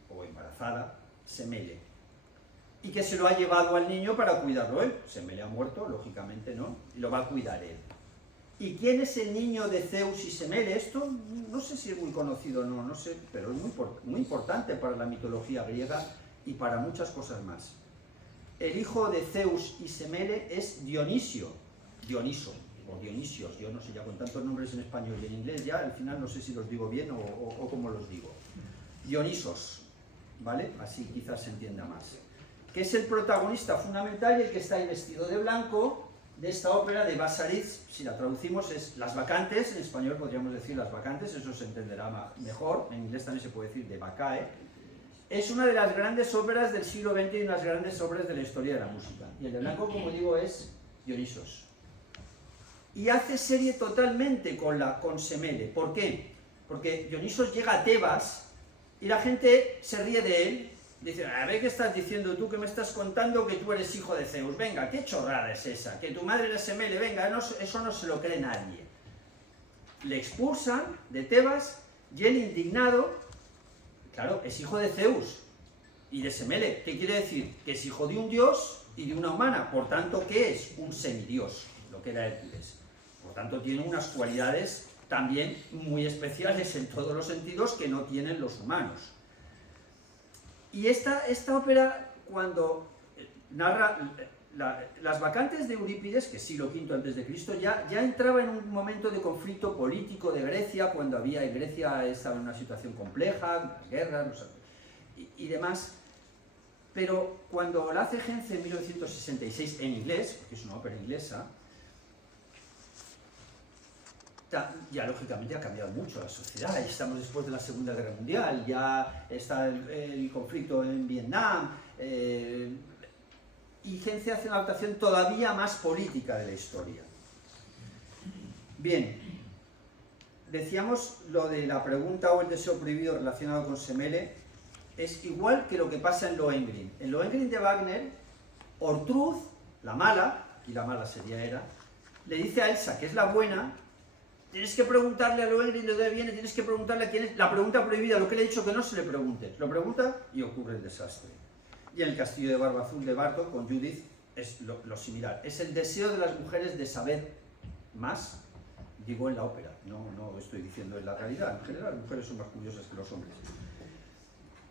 o embarazada, Semele, y que se lo ha llevado al niño para cuidarlo él. Semele ha muerto, lógicamente no, y lo va a cuidar él. ¿Y quién es el niño de Zeus y Semele? Esto no sé si es muy conocido o no sé, pero es muy importante para la mitología griega y para muchas cosas más. El hijo de Zeus y Semele es Dioniso, o Dionisios, yo no sé ya con tantos nombres en español y en inglés ya, al final no sé si los digo bien o cómo los digo. Dionisos, ¿vale? Así quizás se entienda más. Que es el protagonista fundamental y el que está ahí vestido de blanco de esta ópera de Basaris. Si la traducimos es Las Bacantes, en español podríamos decir Las Bacantes, eso se entenderá mejor, en inglés también se puede decir de Bacchae. Es una de las grandes óperas del siglo XX y unas grandes obras de la historia de la música. Y el de blanco, como digo, es Dionisos. Y hace serie totalmente con Semele. ¿Por qué? Porque Dionisos llega a Tebas y la gente se ríe de él. Dice: a ver, ¿qué estás diciendo tú? Que me estás contando que tú eres hijo de Zeus. Venga, ¿qué chorrada es esa? Que tu madre era Semele. Venga, eso no se lo cree nadie. Le expulsan de Tebas y él, indignado, claro, es hijo de Zeus y de Semele. ¿Qué quiere decir? Que es hijo de un dios y de una humana. Por tanto, ¿qué es? Un semidios, lo que era Hércules. Por tanto, tiene unas cualidades también muy especiales en todos los sentidos que no tienen los humanos. Y esta ópera, cuando narra Las Bacantes de Eurípides, que es siglo V a.C., ya entraba en un momento de conflicto político de Grecia, cuando Grecia estaba en una situación compleja, guerras y demás. Pero cuando la hace Gence en 1966 en inglés, porque es una ópera inglesa, ya lógicamente ha cambiado mucho la sociedad. Ya estamos después de la Segunda Guerra Mundial, ya está el conflicto en Vietnam, y Gence hace una adaptación todavía más política de la historia. Bien, decíamos lo de la pregunta o el deseo prohibido relacionado con Semele, es igual que lo que pasa en Lohengrin. En Lohengrin de Wagner, Ortrud, la mala, y la mala sería Hera, le dice a Elsa, que es la buena: tienes que preguntarle a Lohengrin y lo de viene, tienes que preguntarle a quién es. La pregunta prohibida, lo que le he dicho que no se le pregunte. Lo pregunta y ocurre el desastre. Y en el Castillo de Barba Azul de Bartók, con Judith, es lo similar. Es el deseo de las mujeres de saber más, digo en la ópera, no estoy diciendo en la realidad. En general, las mujeres son más curiosas que los hombres.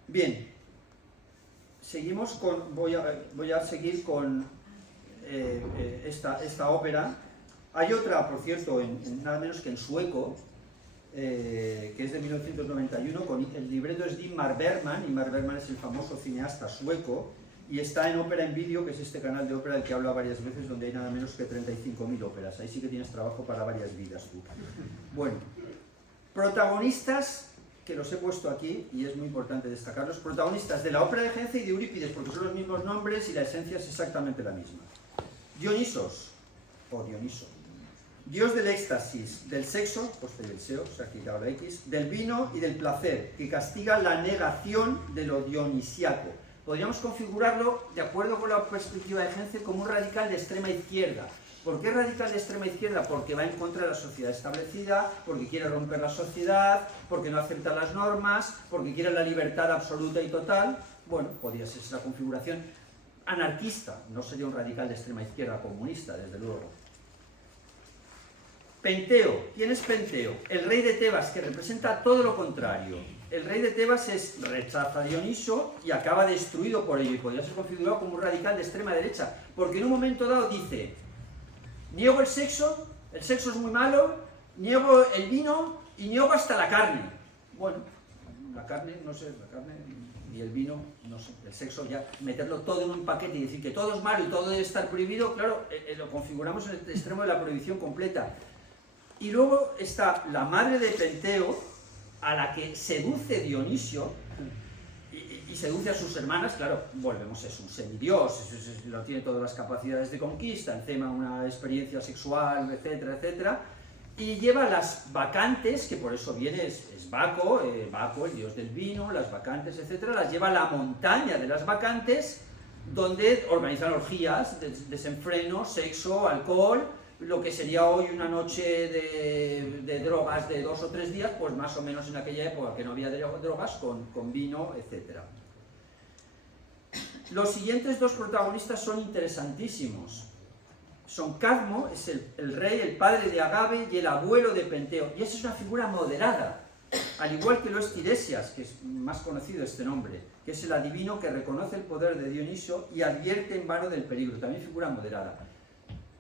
Bien, seguimos con, voy a seguir con esta ópera. Hay otra, por cierto, nada menos que en sueco, que es de 1991, el libreto es de Ingmar Bergman. Ingmar Bergman es el famoso cineasta sueco, y está en Ópera en Vídeo, que es este canal de ópera del que hablo varias veces, donde hay nada menos que 35.000 óperas. Ahí sí que tienes trabajo para varias vidas tú. Bueno, protagonistas, que los he puesto aquí, y es muy importante destacarlos, protagonistas de la ópera de Gence y de Eurípides, porque son los mismos nombres y la esencia es exactamente la misma. Dionisos, o Dioniso, dios del éxtasis, del sexo, posterior del deseo, o sea, quitado la X, del vino y del placer, que castiga la negación de lo dionisiaco. Podríamos configurarlo, de acuerdo con la perspectiva de Gence, como un radical de extrema izquierda. ¿Por qué radical de extrema izquierda? Porque va en contra de la sociedad establecida, porque quiere romper la sociedad, porque no acepta las normas, porque quiere la libertad absoluta y total. Bueno, podría ser esa configuración anarquista, no sería un radical de extrema izquierda comunista, desde luego. Penteo. ¿Quién es Penteo? El rey de Tebas, que representa todo lo contrario. El rey de Tebas rechaza a Dioniso y acaba destruido por ello, y podría ser configurado como un radical de extrema derecha, porque en un momento dado dice: niego el sexo es muy malo, niego el vino y niego hasta la carne. Bueno, la carne, no sé, la carne y el vino, no sé, el sexo ya, meterlo todo en un paquete y decir que todo es malo y todo debe estar prohibido, claro, lo configuramos en el extremo de la prohibición completa. Y luego está la madre de Penteo, a la que seduce Dionisio, y seduce a sus hermanas. Claro, volvemos, es un semidios, no tiene todas las capacidades de conquista, encima una experiencia sexual, etcétera, etcétera, y lleva las bacantes, que por eso viene, es Baco, Baco, el dios del vino, las bacantes, etcétera, las lleva a la montaña de las bacantes, donde organizan orgías, desenfreno, sexo, alcohol, lo que sería hoy una noche de drogas de 2 o 3 días, pues más o menos en aquella época que no había drogas, con vino, etc. Los siguientes dos protagonistas son interesantísimos. Son Cadmo, es el rey, el padre de Agave y el abuelo de Penteo, y esa es una figura moderada, al igual que lo es Tiresias, que es más conocido este nombre, que es el adivino que reconoce el poder de Dioniso y advierte en vano del peligro, también figura moderada.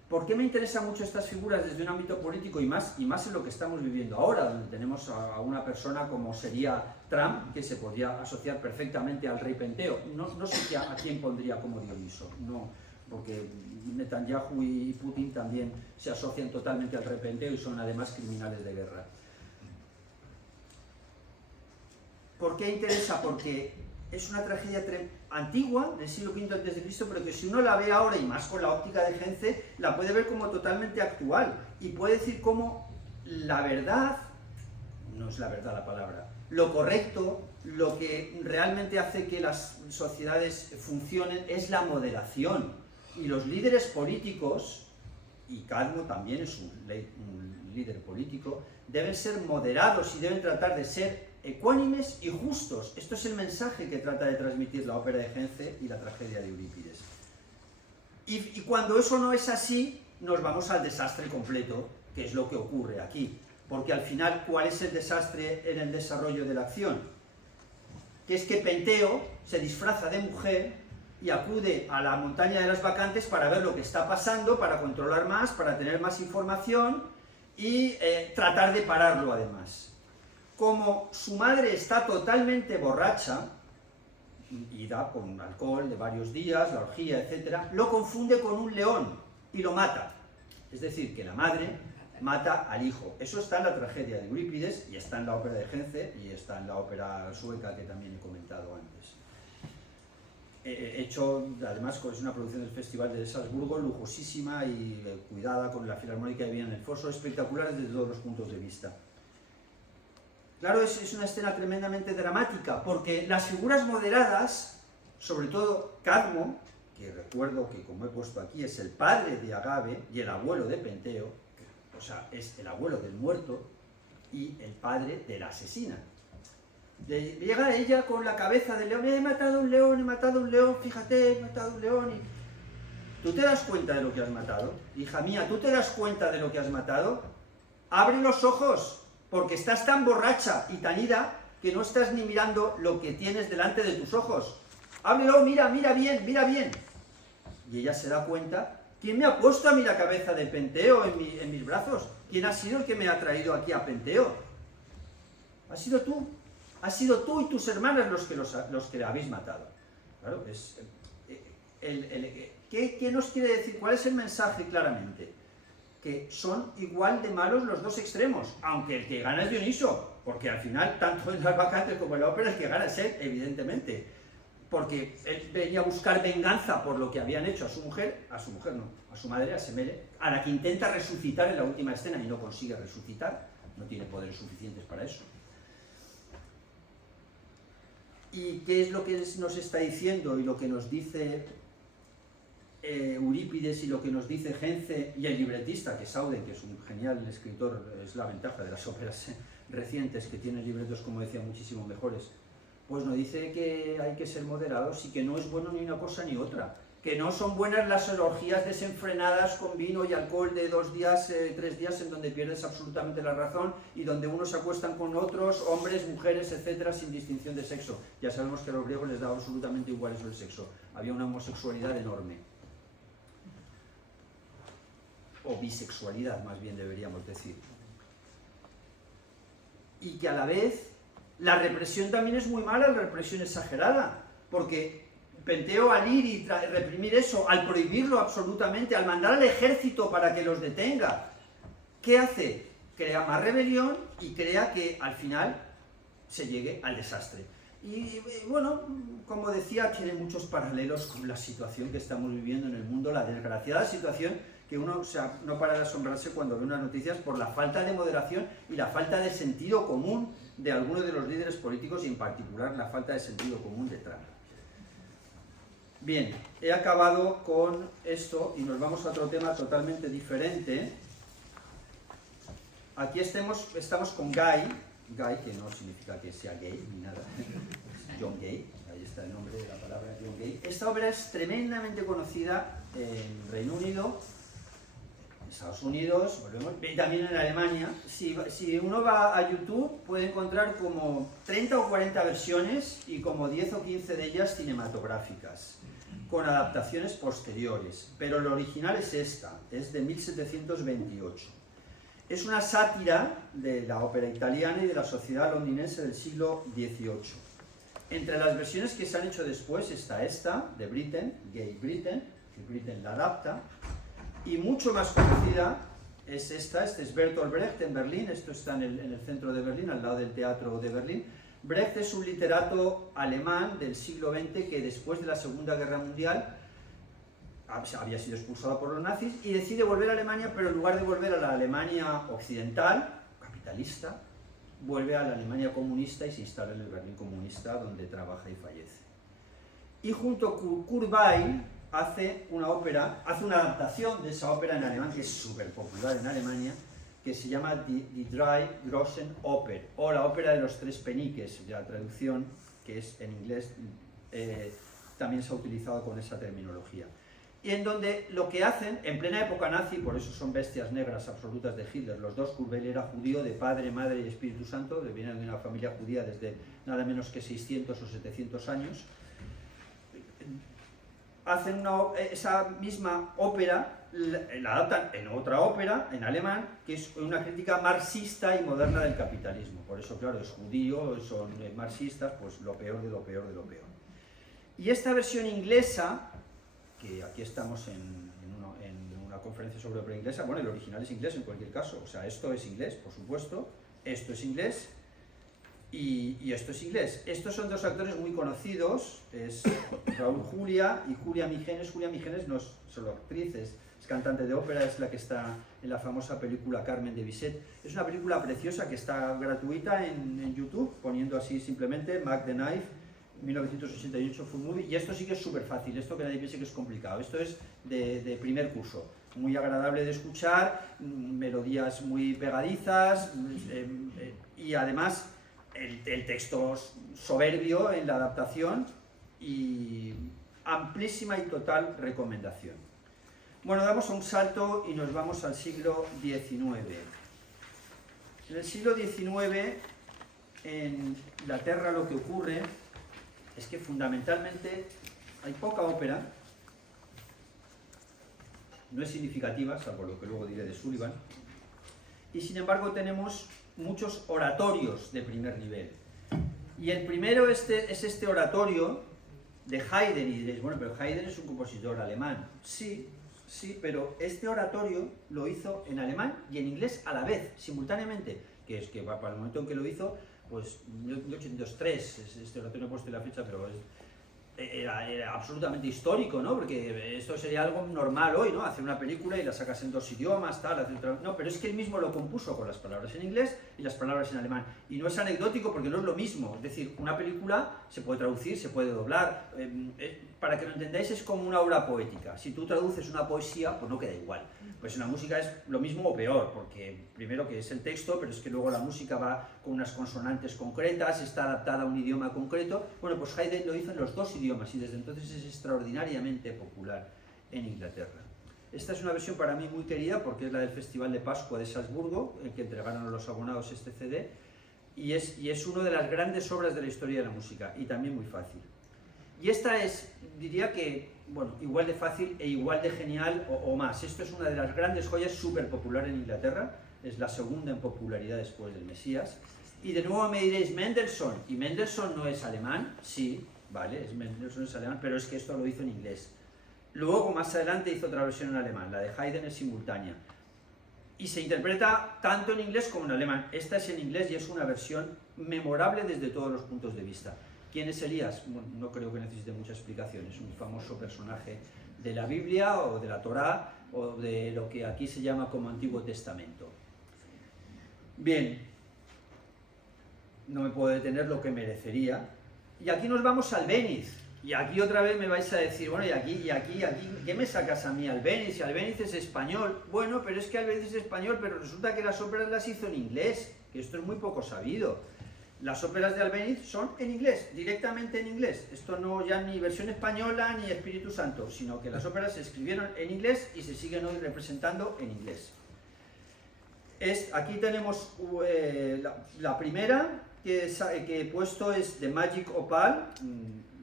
¿Por qué me interesan mucho estas figuras desde un ámbito político y más en lo que estamos viviendo ahora, donde tenemos a una persona como sería Trump, que se podría asociar perfectamente al rey Penteo? No sé a quién pondría como Dioniso, no, porque Netanyahu y Putin también se asocian totalmente al rey Penteo y son además criminales de guerra. ¿Por qué interesa? Porque es una tragedia antigua, del siglo V a.C., pero que si uno la ve ahora, y más con la óptica de Gence, la puede ver como totalmente actual, y puede decir cómo la verdad, no es la verdad la palabra, lo correcto, lo que realmente hace que las sociedades funcionen es la moderación, y los líderes políticos, y Cadmo también es un líder político, deben ser moderados y deben tratar de ser ecuánimes y justos. Esto es el mensaje que trata de transmitir la ópera de Gence y la tragedia de Eurípides. Y cuando eso no es así, nos vamos al desastre completo, que es lo que ocurre aquí. Porque al final, ¿cuál es el desastre en el desarrollo de la acción? Que es que Penteo se disfraza de mujer y acude a la montaña de las bacantes para ver lo que está pasando, para controlar más, para tener más información y tratar de pararlo además. Como su madre está totalmente borracha, y da con alcohol de varios días, la orgía, etc., lo confunde con un león y lo mata. Es decir, que la madre mata al hijo. Eso está en la tragedia de Eurípides, y está en la ópera de Gence, y está en la ópera sueca que también he comentado antes. Hecho, además, es una producción del Festival de Salzburgo, lujosísima y cuidada, con la Filarmónica de Viena en el foso, espectacular desde todos los puntos de vista. Claro, es una escena tremendamente dramática, porque las figuras moderadas, sobre todo Cadmo, que recuerdo que, como he puesto aquí, es el padre de Agave y el abuelo de Penteo, o sea, es el abuelo del muerto y el padre de la asesina. Llega ella con la cabeza del león, he matado un león, fíjate, he matado un león. ¿Tú te das cuenta de lo que has matado? Hija mía, ¿tú te das cuenta de lo que has matado? Abre los ojos, porque estás tan borracha y tan ida que no estás ni mirando lo que tienes delante de tus ojos. Ábrelo, mira bien. Y ella se da cuenta, ¿quién me ha puesto a mí la cabeza de Penteo en mis brazos? ¿Quién ha sido el que me ha traído aquí a Penteo? Ha sido tú. Has sido tú y tus hermanas los que la habéis matado. Claro, ¿qué nos quiere decir? ¿Cuál es el mensaje claramente? Que son igual de malos los dos extremos, aunque el que gana es Dioniso, porque al final, tanto en las vacantes como en la ópera, el que gana es él, evidentemente, porque él venía a buscar venganza por lo que habían hecho a su madre, a Semele, a la que intenta resucitar en la última escena y no consigue resucitar, no tiene poderes suficientes para eso. ¿Y qué es lo que nos está diciendo y lo que nos dice Eurípides y lo que nos dice Hence y el libretista, que es Auden, que es un genial escritor? Es la ventaja de las óperas recientes, que tienen libretos, como decía, muchísimo mejores. Pues nos dice que hay que ser moderados y que no es bueno ni una cosa ni otra. Que no son buenas las orgías desenfrenadas con vino y alcohol de 2 días, 3 días, en donde pierdes absolutamente la razón y donde unos se acuestan con otros, hombres, mujeres, etcétera, sin distinción de sexo. Ya sabemos que a los griegos les daba absolutamente igual eso el sexo. Había una homosexualidad enorme. O bisexualidad, más bien deberíamos decir. Y que a la vez la represión también es muy mala, la represión exagerada, porque Penteo, al ir y reprimir eso, al prohibirlo absolutamente, al mandar al ejército para que los detenga, ¿qué hace? Crea más rebelión y crea que al final se llegue al desastre. Y bueno, como decía, tiene muchos paralelos con la situación que estamos viviendo en el mundo, la desgraciada situación que uno no para de asombrarse cuando ve unas noticias por la falta de moderación y la falta de sentido común de algunos de los líderes políticos y en particular la falta de sentido común de Trump. Bien, he acabado con esto y nos vamos a otro tema totalmente diferente. Aquí estamos con Guy, que no significa que sea gay ni nada, John Gay, ahí está el nombre de la palabra, John Gay. Esta obra es tremendamente conocida en Reino Unido, en Estados Unidos, y también en Alemania. Si uno va a YouTube puede encontrar como 30 o 40 versiones y como 10 o 15 de ellas cinematográficas, con adaptaciones posteriores, pero el original es esta, es de 1728. Es una sátira de la ópera italiana y de la sociedad londinense del siglo XVIII. Entre las versiones que se han hecho después está esta, de Britten, Gay Britten, que Britten la adapta, y mucho más conocida es esta, este es Bertolt Brecht en Berlín, esto está en el centro de Berlín, al lado del Teatro de Berlín. Brecht es un literato alemán del siglo XX que después de la Segunda Guerra Mundial había sido expulsado por los nazis y decide volver a Alemania, pero en lugar de volver a la Alemania occidental, capitalista, vuelve a la Alemania comunista y se instala en el Berlín comunista, donde trabaja y fallece. Y junto con Kurt Weill hace una adaptación de esa ópera en alemán, que es súper popular en Alemania, que se llama Die Drei Groschen Oper, o la ópera de los 3 peniques, la traducción que es en inglés, también se ha utilizado con esa terminología. Y en donde lo que hacen, en plena época nazi, por eso son bestias negras absolutas de Hitler, los dos, Kurt Weill era judío de padre, madre y Espíritu Santo, vienen de una familia judía desde nada menos que 600 o 700 años, hacen esa misma ópera, la adaptan en otra ópera, en alemán, que es una crítica marxista y moderna del capitalismo. Por eso, claro, es judío, son marxistas, pues lo peor de lo peor de lo peor. Y esta versión inglesa, que aquí estamos en una conferencia sobre ópera inglesa, bueno, el original es inglés en cualquier caso, o sea, esto es inglés, por supuesto, esto es inglés, y esto es inglés. Estos son 2 actores muy conocidos, es Raúl Julia y Julia Migenes. Julia Migenes no es solo actriz, es cantante de ópera, es la que está en la famosa película Carmen de Bizet. Es una película preciosa que está gratuita en YouTube, poniendo así simplemente Mac the Knife, 1988 Full Movie, y esto sí que es súper fácil, esto que nadie piense que es complicado, esto es de primer curso. muy agradable de escuchar, melodías muy pegadizas y además el texto soberbio en la adaptación y amplísima y total recomendación. Bueno, damos un salto y nos vamos al siglo XIX. En el siglo XIX, en Inglaterra, lo que ocurre es que fundamentalmente hay poca ópera, no es significativa, salvo lo que luego diré de Sullivan, y sin embargo tenemos muchos oratorios de primer nivel. Y el primero es este oratorio de Haydn, y diréis, bueno, pero Haydn es un compositor alemán. Sí, pero este oratorio lo hizo en alemán y en inglés a la vez, simultáneamente, que es que para el momento en que lo hizo, pues 1803, este oratorio no he puesto la fecha, pero era absolutamente histórico, ¿no? Porque esto sería algo normal hoy, ¿no? Hacer una película y la sacas en 2 idiomas, tal, hacer otra... No, pero es que él mismo lo compuso con las palabras en inglés y las palabras en alemán. Y no es anecdótico porque no es lo mismo. Es decir, una película se puede traducir, se puede doblar. Para que lo entendáis, es como una obra poética. Si tú traduces una poesía, pues no queda igual. Pues en la música es lo mismo o peor, porque primero que es el texto, pero es que luego la música va con unas consonantes concretas, está adaptada a un idioma concreto. Bueno, pues Haydn lo hizo en los 2 idiomas y desde entonces es extraordinariamente popular en Inglaterra. Esta es una versión para mí muy querida porque es la del Festival de Pascua de Salzburgo, en que entregaron a los abonados este CD, y es una de las grandes obras de la historia de la música, y también muy fácil. Y esta es, diría que, bueno, igual de fácil e igual de genial o más. Esto es una de las grandes joyas, súper popular en Inglaterra, es la segunda en popularidad después del Mesías. Y de nuevo me diréis, Mendelssohn, ¿y Mendelssohn no es alemán? Sí, vale, Mendelssohn es alemán, pero es que esto lo hizo en inglés. Luego, más adelante, hizo otra versión en alemán, la de Haydn es simultánea. Y se interpreta tanto en inglés como en alemán. Esta es en inglés y es una versión memorable desde todos los puntos de vista. ¿Quién es Elías? Bueno, no creo que necesite mucha explicación, es un famoso personaje de la Biblia o de la Torá o de lo que aquí se llama como Antiguo Testamento. Bien, no me puedo detener lo que merecería. Y aquí nos vamos al Albéniz. Y aquí otra vez me vais a decir, bueno, y aquí, ¿qué me sacas a mí Albéniz? Si Albéniz es español. Bueno, pero es que Albéniz es español, pero resulta que las óperas las hizo en inglés, que esto es muy poco sabido. Las óperas de Albéniz son en inglés, directamente en inglés. Esto no ya ni versión española ni Espíritu Santo, sino que las óperas se escribieron en inglés y se siguen hoy representando en inglés. Aquí tenemos la primera que he puesto es The Magic Opal,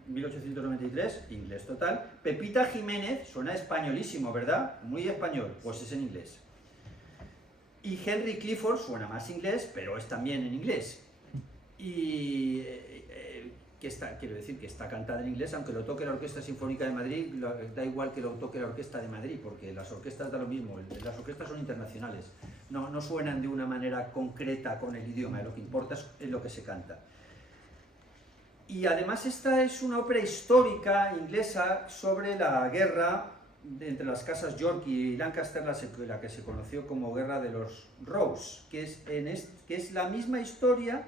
1893, inglés total. Pepita Jiménez, suena españolísimo, ¿verdad? Muy español, pues es en inglés. Y Henry Clifford, suena más inglés, pero es también en inglés. Y quiero decir que está cantada en inglés, aunque lo toque la Orquesta Sinfónica de Madrid, da igual que lo toque la Orquesta de Madrid, porque las orquestas da lo mismo, las orquestas son internacionales, no suenan de una manera concreta con el idioma, lo que importa es lo que se canta. Y además esta es una ópera histórica inglesa sobre la guerra entre las casas York y Lancaster, la que se conoció como Guerra de los Rose, que es la misma historia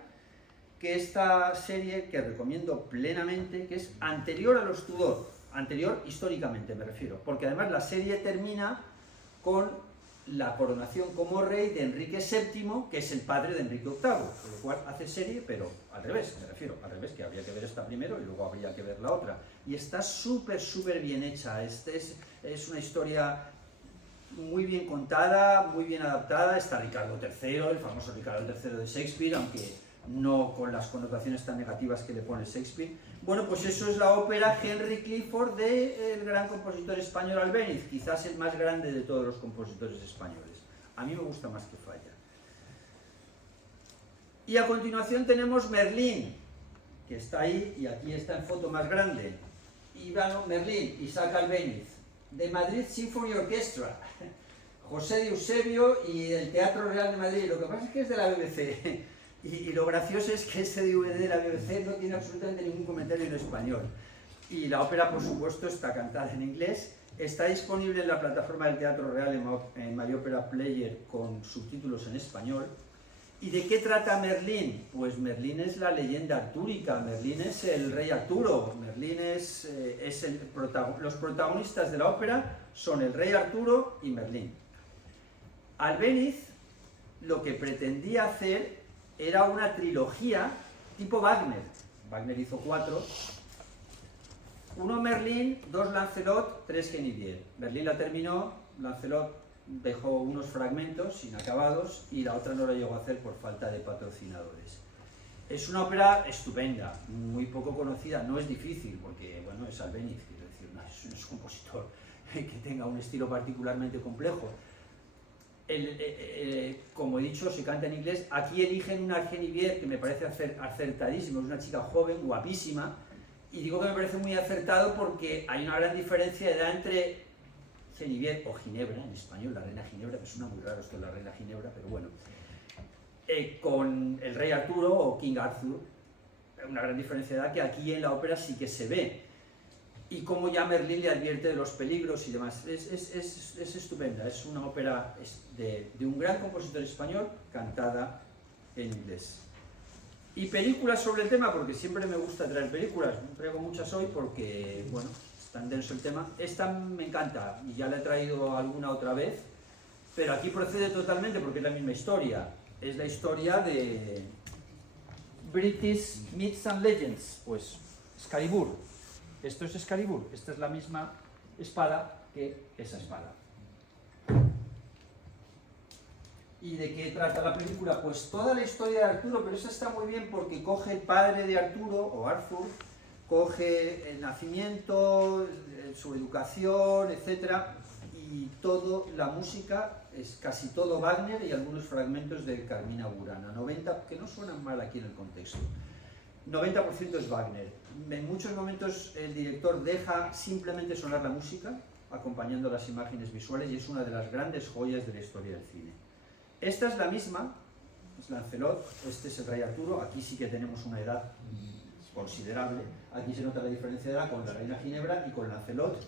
que esta serie que recomiendo plenamente, que es anterior a los Tudor, anterior históricamente me refiero, porque además la serie termina con la coronación como rey de Enrique VII, que es el padre de Enrique VIII, con lo cual hace serie, pero al revés, me refiero, al revés, que habría que ver esta primero y luego habría que ver la otra. Y está súper bien hecha, es una historia muy bien contada, muy bien adaptada. Está Ricardo III, el famoso Ricardo III de Shakespeare, aunque no con las connotaciones tan negativas que le pone Shakespeare. Bueno, pues eso es la ópera Henry Clifford del gran compositor español Albéniz, quizás el más grande de todos los compositores españoles. A mí me gusta más que Falla. Y a continuación tenemos Merlín, que está ahí, y aquí está en foto más grande. Ivano Merlín, Isaac Albéniz, de Madrid Symphony Orchestra, José de Eusebio y del Teatro Real de Madrid. Lo que pasa es que es de la BBC. Y lo gracioso es que ese DVD de la BBC no tiene absolutamente ningún comentario en español. Y la ópera, por supuesto, está cantada en inglés. Está disponible en la plataforma del Teatro Real en My Opera Player con subtítulos en español. ¿Y de qué trata Merlín? Pues Merlín es la leyenda artúrica, Merlín es el rey Arturo, Merlín los protagonistas de la ópera son el rey Arturo y Merlín. Albéniz lo que pretendía hacer era una trilogía tipo Wagner. Wagner hizo 4. 1 Merlín, 2 Lancelot, 3 Guinevere. Merlín la terminó, Lancelot dejó unos fragmentos inacabados y la otra no la llegó a hacer por falta de patrocinadores. Es una ópera estupenda, muy poco conocida, no es difícil porque, bueno, es Albéniz, quiero decir, no es un compositor que tenga un estilo particularmente complejo. Como he dicho, se canta en inglés. Aquí eligen una Guinevere que me parece acertadísimo, es una chica joven, guapísima, y digo que me parece muy acertado porque hay una gran diferencia de edad entre Guinevere o Ginebra, en español, la reina Ginebra, que suena muy raro esto de la reina Ginebra, pero bueno, con el rey Arturo o King Arthur, una gran diferencia de edad que aquí en la ópera sí que se ve. Y como ya Merlín le advierte de los peligros y demás. Es estupenda, es una ópera de un gran compositor español cantada en inglés. Y películas sobre el tema, porque siempre me gusta traer películas, traigo muchas hoy porque, bueno, es tan denso el tema. Esta me encanta y ya la he traído alguna otra vez, pero aquí procede totalmente porque es la misma historia. Es la historia de British Myths and Legends, pues Excalibur. Esto es Excalibur, esta es la misma espada que esa espada. ¿Y de qué trata la película? Pues toda la historia de Arturo, pero esa está muy bien porque coge el padre de Arturo, o Arthur, coge el nacimiento, su educación, etc. Y toda la música es casi todo Wagner y algunos fragmentos de Carmina Burana, 90, que no suenan mal aquí en el contexto. 90% es Wagner. En muchos momentos el director deja simplemente sonar la música, acompañando las imágenes visuales, y es una de las grandes joyas de la historia del cine. Esta es la misma, es Lancelot, este es el rey Arturo, aquí sí que tenemos una edad considerable, aquí se nota la diferencia de edad con la reina Ginebra y con Lancelot,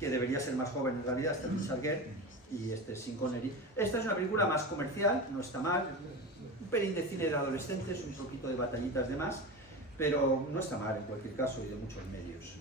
que debería ser más joven en realidad, hasta Richard Gere, y este es Sean Connery. Esta es una película más comercial, no está mal, un pelín de cine de adolescentes, un poquito de batallitas de más, pero no está mal en cualquier caso y de muchos medios.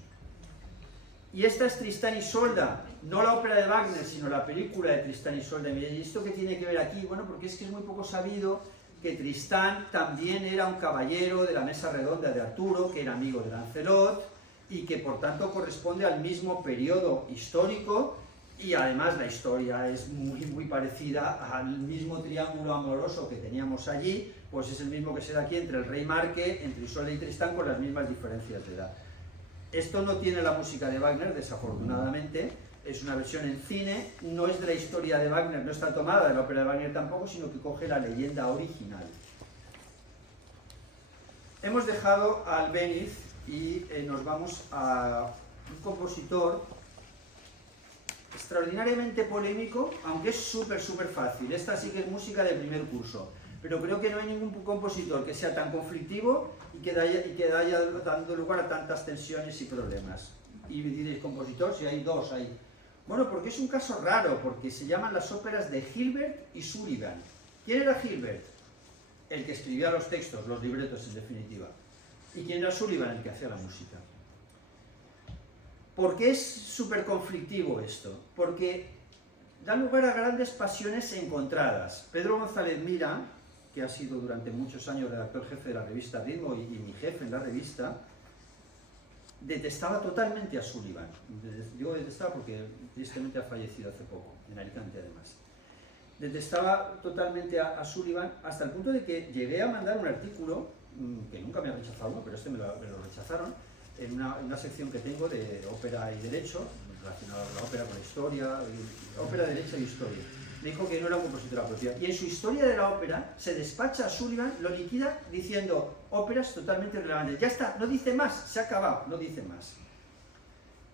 Y esta es Tristán y Isolda, no la ópera de Wagner, sino la película de Tristán y Isolda. ¿Y esto qué tiene que ver aquí? Bueno, porque es que es muy poco sabido que Tristán también era un caballero de la mesa redonda de Arturo, que era amigo de Lancelot, y que por tanto corresponde al mismo periodo histórico, y además la historia es muy parecida al mismo triángulo amoroso que teníamos allí, pues es el mismo que se da aquí entre el rey Marque, entre Isolda y Tristán, con las mismas diferencias de edad. Esto no tiene la música de Wagner, desafortunadamente, es una versión en cine, no es de la historia de Wagner, no está tomada de la ópera de Wagner tampoco, sino que coge la leyenda original. Hemos dejado a Albéniz y nos vamos a un compositor extraordinariamente polémico, aunque es súper fácil. Esta sí que es música de primer curso, pero creo que no hay ningún compositor que sea tan conflictivo y que haya dando lugar a tantas tensiones y problemas. Y diréis, compositor, si hay dos, hay... Bueno, porque es un caso raro, porque se llaman las óperas de Gilbert y Sullivan. ¿Quién era Gilbert? El que escribía los textos, los libretos en definitiva. ¿Y quién era Sullivan? El que hacía la música. ¿Por qué es súper conflictivo esto? Porque da lugar a grandes pasiones encontradas. Pedro González Mira, que ha sido durante muchos años redactor jefe de la revista Ritmo y mi jefe en la revista, detestaba totalmente a Sullivan. Digo detestaba porque tristemente ha fallecido hace poco, en Alicante además. Detestaba totalmente a Sullivan hasta el punto de que llegué a mandar un artículo, que nunca me ha rechazado uno, pero este me lo rechazaron, en una sección que tengo de ópera y derecho, relacionada con la ópera, con la historia, ópera, derecho y historia. Me dijo que no era un compositor apropiado. Y en su historia de la ópera se despacha a Sullivan, lo liquida diciendo óperas totalmente irrelevantes. Ya está, no dice más, se ha acabado, no dice más.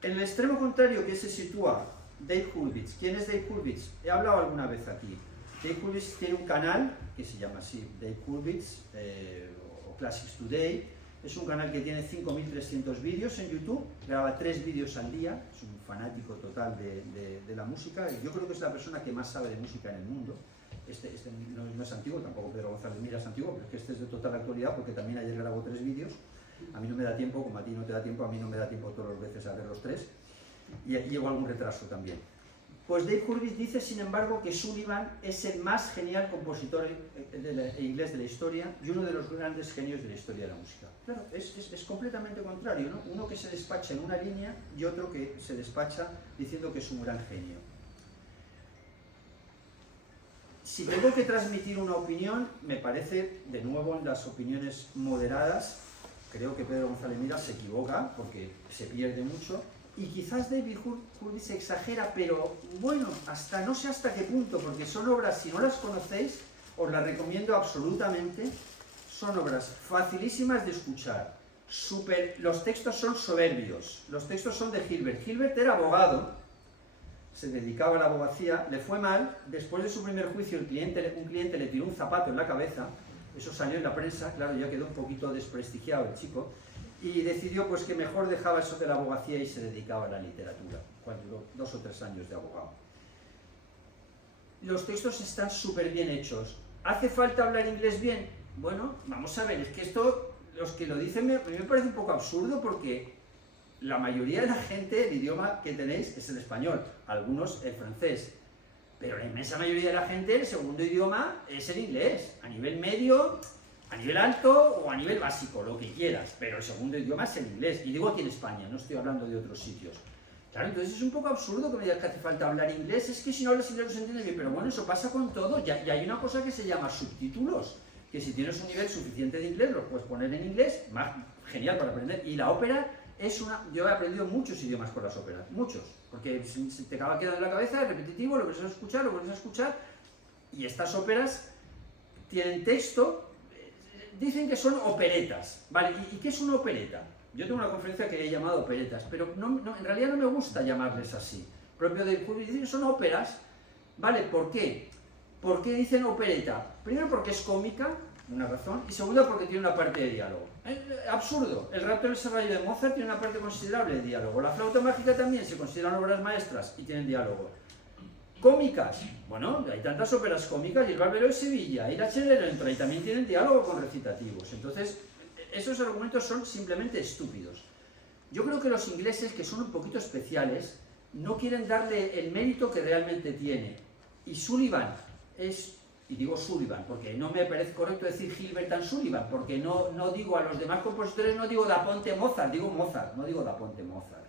En el extremo contrario que se sitúa Dave Hurwitz. ¿Quién es Dave Hurwitz? He hablado alguna vez aquí. Dave Hurwitz tiene un canal que se llama así, Dave Hurwitz, o Classics Today. Es un canal que tiene 5.300 vídeos en YouTube, graba 3 vídeos al día, es un fanático total de la música. Yo creo que es la persona que más sabe de música en el mundo, este no es antiguo, tampoco Pedro González Mira es antiguo, pero es que este es de total actualidad porque también ayer grabó 3 vídeos. A mí no me da tiempo, como a ti no te da tiempo, a mí no me da tiempo todas las veces a ver los 3, y llevo algún retraso también. Pues Dave Hurwitz dice, sin embargo, que Sullivan es el más genial compositor inglés de la historia y uno de los grandes genios de la historia de la música. Claro, es completamente contrario, ¿no? Uno que se despacha en una línea y otro que se despacha diciendo que es un gran genio. Si tengo que transmitir una opinión, me parece, de nuevo, en las opiniones moderadas, creo que Pedro González Mira se equivoca porque se pierde mucho. Y quizás David Hurwitz se exagera, pero bueno, no sé hasta qué punto, porque son obras, si no las conocéis, os las recomiendo absolutamente. Son obras facilísimas de escuchar. Los textos son soberbios. Los textos son de Hilbert. Hilbert era abogado, se dedicaba a la abogacía, le fue mal. Después de su primer juicio, un cliente le tiró un zapato en la cabeza. Eso salió en la prensa, claro, ya quedó un poquito desprestigiado el chico. Y decidió pues que mejor dejaba eso de la abogacía y se dedicaba a la literatura, cuando duró 2 o 3 años de abogado. Los textos están súper bien hechos. ¿Hace falta hablar inglés bien? Bueno, vamos a ver, es que esto, los que lo dicen, a mí me parece un poco absurdo porque la mayoría de la gente, el idioma que tenéis es el español, algunos el francés, pero la inmensa mayoría de la gente, el segundo idioma es el inglés, a nivel medio, a nivel alto o a nivel básico, lo que quieras, pero el segundo idioma es el inglés, y digo aquí en España, no estoy hablando de otros sitios. Claro, entonces es un poco absurdo que me digas que hace falta hablar inglés, es que si no hablas inglés no se entiende bien, pero bueno, eso pasa con todo, y hay una cosa que se llama subtítulos, que si tienes un nivel suficiente de inglés, lo puedes poner en inglés, más genial para aprender, y la ópera es yo he aprendido muchos idiomas con las óperas, muchos, porque se te acaba quedando en la cabeza, es repetitivo, lo vuelves a escuchar, y estas óperas tienen texto. Dicen que son operetas, ¿vale? ¿Y qué es una opereta? Yo tengo una conferencia que he llamado operetas, pero en realidad no me gusta llamarles así. Propio de Hurwitz dice que son óperas, ¿vale? ¿Por qué? ¿Por qué dicen opereta? Primero porque es cómica, una razón, y segundo porque tiene una parte de diálogo. Absurdo, el Rapto en el Serrallo de Mozart tiene una parte considerable de diálogo, la Flauta Mágica también se consideran obras maestras y tienen diálogo. Cómicas, bueno, hay tantas óperas cómicas, y el Barbero de Sevilla, y la Cenerentola, y también tienen diálogo con recitativos. Entonces, esos argumentos son simplemente estúpidos. Yo creo que los ingleses, que son un poquito especiales, no quieren darle el mérito que realmente tiene. Y Sullivan es, y digo Sullivan, porque no me parece correcto decir Gilbert and Sullivan, porque no digo a los demás compositores, no digo Da Ponte Mozart, digo Mozart, no digo Da Ponte Mozart.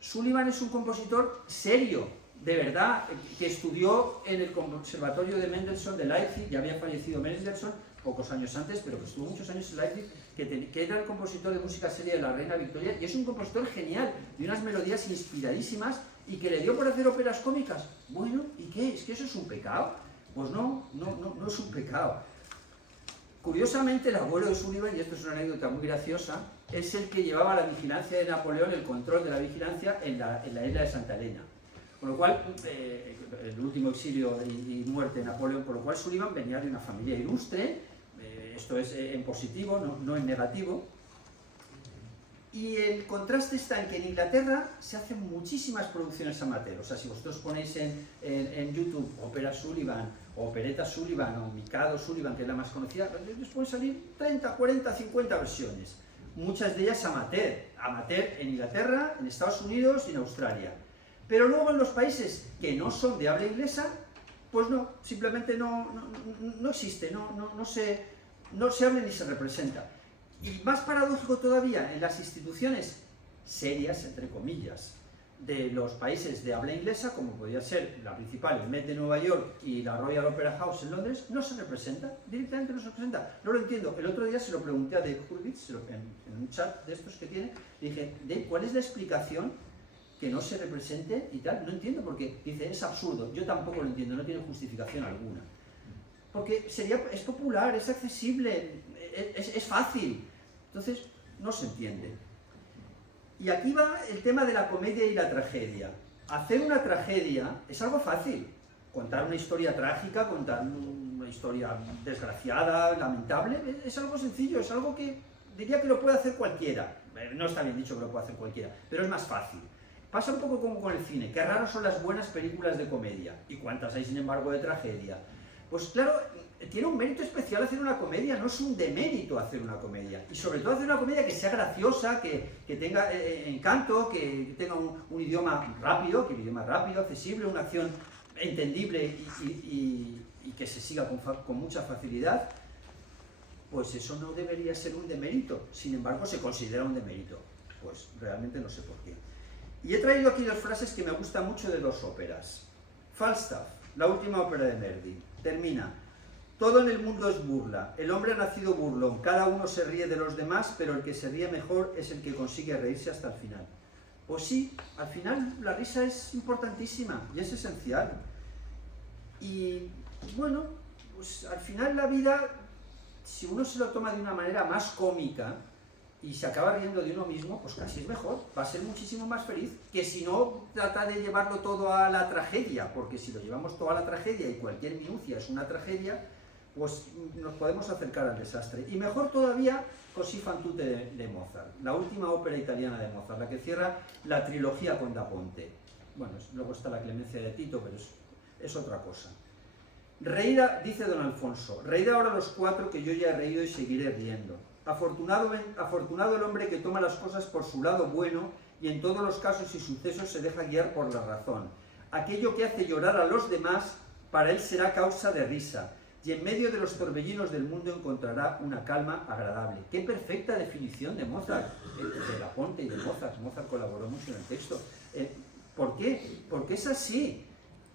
Sullivan es un compositor serio, de verdad, que estudió en el Conservatorio de Mendelssohn de Leipzig, ya había fallecido Mendelssohn pocos años antes, pero que estuvo muchos años en Leipzig, que era el compositor de música seria de la Reina Victoria, y es un compositor genial, de unas melodías inspiradísimas, y que le dio por hacer óperas cómicas. Bueno, ¿y qué? ¿Es que eso es un pecado? Pues no es un pecado. Curiosamente, el abuelo de Sullivan, y esto es una anécdota muy graciosa, es el que llevaba la vigilancia de Napoleón, el control de la vigilancia en la isla de Santa Elena. Con lo cual, el último exilio y muerte de Napoleón, por lo cual Sullivan venía de una familia ilustre, esto es en positivo, no en negativo, y el contraste está en que en Inglaterra se hacen muchísimas producciones amateur. O sea, si vosotros ponéis en YouTube Ópera Sullivan, o Opereta Sullivan, o Mikado Sullivan, que es la más conocida, les pueden salir 30, 40, 50 versiones, muchas de ellas amateur en Inglaterra, en Estados Unidos y en Australia. Pero luego en los países que no son de habla inglesa, pues no, simplemente no existe, no se habla ni se representa. Y más paradójico todavía, en las instituciones serias, entre comillas, de los países de habla inglesa, como podría ser la principal, el Met de Nueva York y la Royal Opera House en Londres, no se representa, directamente no se representa. No lo entiendo. El otro día se lo pregunté a Dave Hurwitz, en un chat de estos que tiene, le dije, Dave, ¿cuál es la explicación que no se represente y tal? No entiendo, porque dice, es absurdo. Yo tampoco lo entiendo, no tiene justificación alguna. Porque es popular, es accesible, es fácil. Entonces, no se entiende. Y aquí va el tema de la comedia y la tragedia. Hacer una tragedia es algo fácil. Contar una historia trágica, contar una historia desgraciada, lamentable, es algo sencillo, es algo que diría que lo puede hacer cualquiera. No está bien dicho que lo puede hacer cualquiera, pero es más fácil. Pasa un poco como con el cine, qué raros son las buenas películas de comedia, y cuántas hay sin embargo de tragedia. Pues claro, tiene un mérito especial hacer una comedia, no es un demérito hacer una comedia. Y sobre todo hacer una comedia que sea graciosa, que tenga encanto, que tenga un idioma rápido, accesible, una acción entendible y que se siga con mucha facilidad. Pues eso no debería ser un demérito, sin embargo se considera un demérito. Pues realmente no sé por qué. Y he traído aquí 2 frases que me gustan mucho de 2 óperas. Falstaff, la última ópera de Verdi, termina: todo en el mundo es burla, el hombre ha nacido burlón, cada uno se ríe de los demás, pero el que se ríe mejor es el que consigue reírse hasta el final. Pues sí, al final la risa es importantísima y es esencial. Y bueno, pues al final la vida, si uno se lo toma de una manera más cómica y se acaba riendo de uno mismo, pues casi es mejor, va a ser muchísimo más feliz que si no trata de llevarlo todo a la tragedia, porque si lo llevamos todo a la tragedia y cualquier minucia es una tragedia, pues nos podemos acercar al desastre. Y mejor todavía Così fan tutte de Mozart, la última ópera italiana de Mozart, la que cierra la trilogía con Da Ponte. Bueno, luego está la Clemencia de Tito, pero es otra cosa. Reíd, dice don Alfonso, reíd ahora los 4 que yo ya he reído y seguiré riendo. Afortunado el hombre que toma las cosas por su lado bueno y en todos los casos y sucesos se deja guiar por la razón. Aquello que hace llorar a los demás, para él será causa de risa, y en medio de los torbellinos del mundo encontrará una calma agradable. ¡Qué perfecta definición de Mozart! De Da Ponte y de Mozart. Mozart colaboró mucho en el texto. ¿Por qué? Porque es así.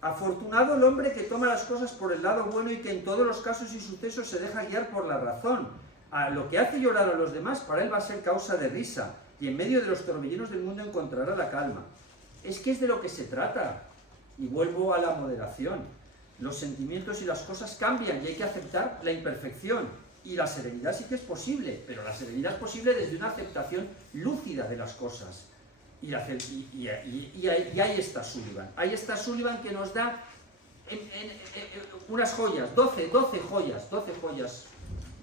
Afortunado el hombre que toma las cosas por el lado bueno y que en todos los casos y sucesos se deja guiar por la razón. A lo que hace llorar a los demás, para él va a ser causa de risa, y en medio de los torbellinos del mundo encontrará la calma. Es que es de lo que se trata. Y vuelvo a la moderación. Los sentimientos y las cosas cambian y hay que aceptar la imperfección. Y la serenidad sí que es posible, pero la serenidad es posible desde una aceptación lúcida de las cosas. Y ahí está Sullivan. Ahí está Sullivan, que nos da unas joyas, 12 joyas,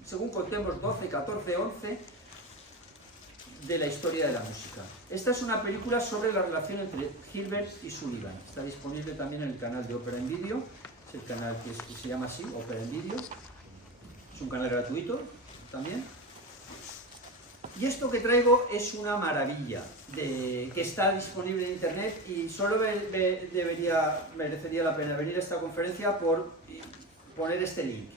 según contemos 12, 14, 11, de la historia de la música. Esta es una película sobre la relación entre Hilbert y Sullivan. Está disponible también en el canal de Ópera en Vídeo. Es el canal que se llama así, Ópera en Vídeo. Es un canal gratuito también. Y esto que traigo es una maravilla, que está disponible en internet, y solo merecería la pena venir a esta conferencia por poner este link,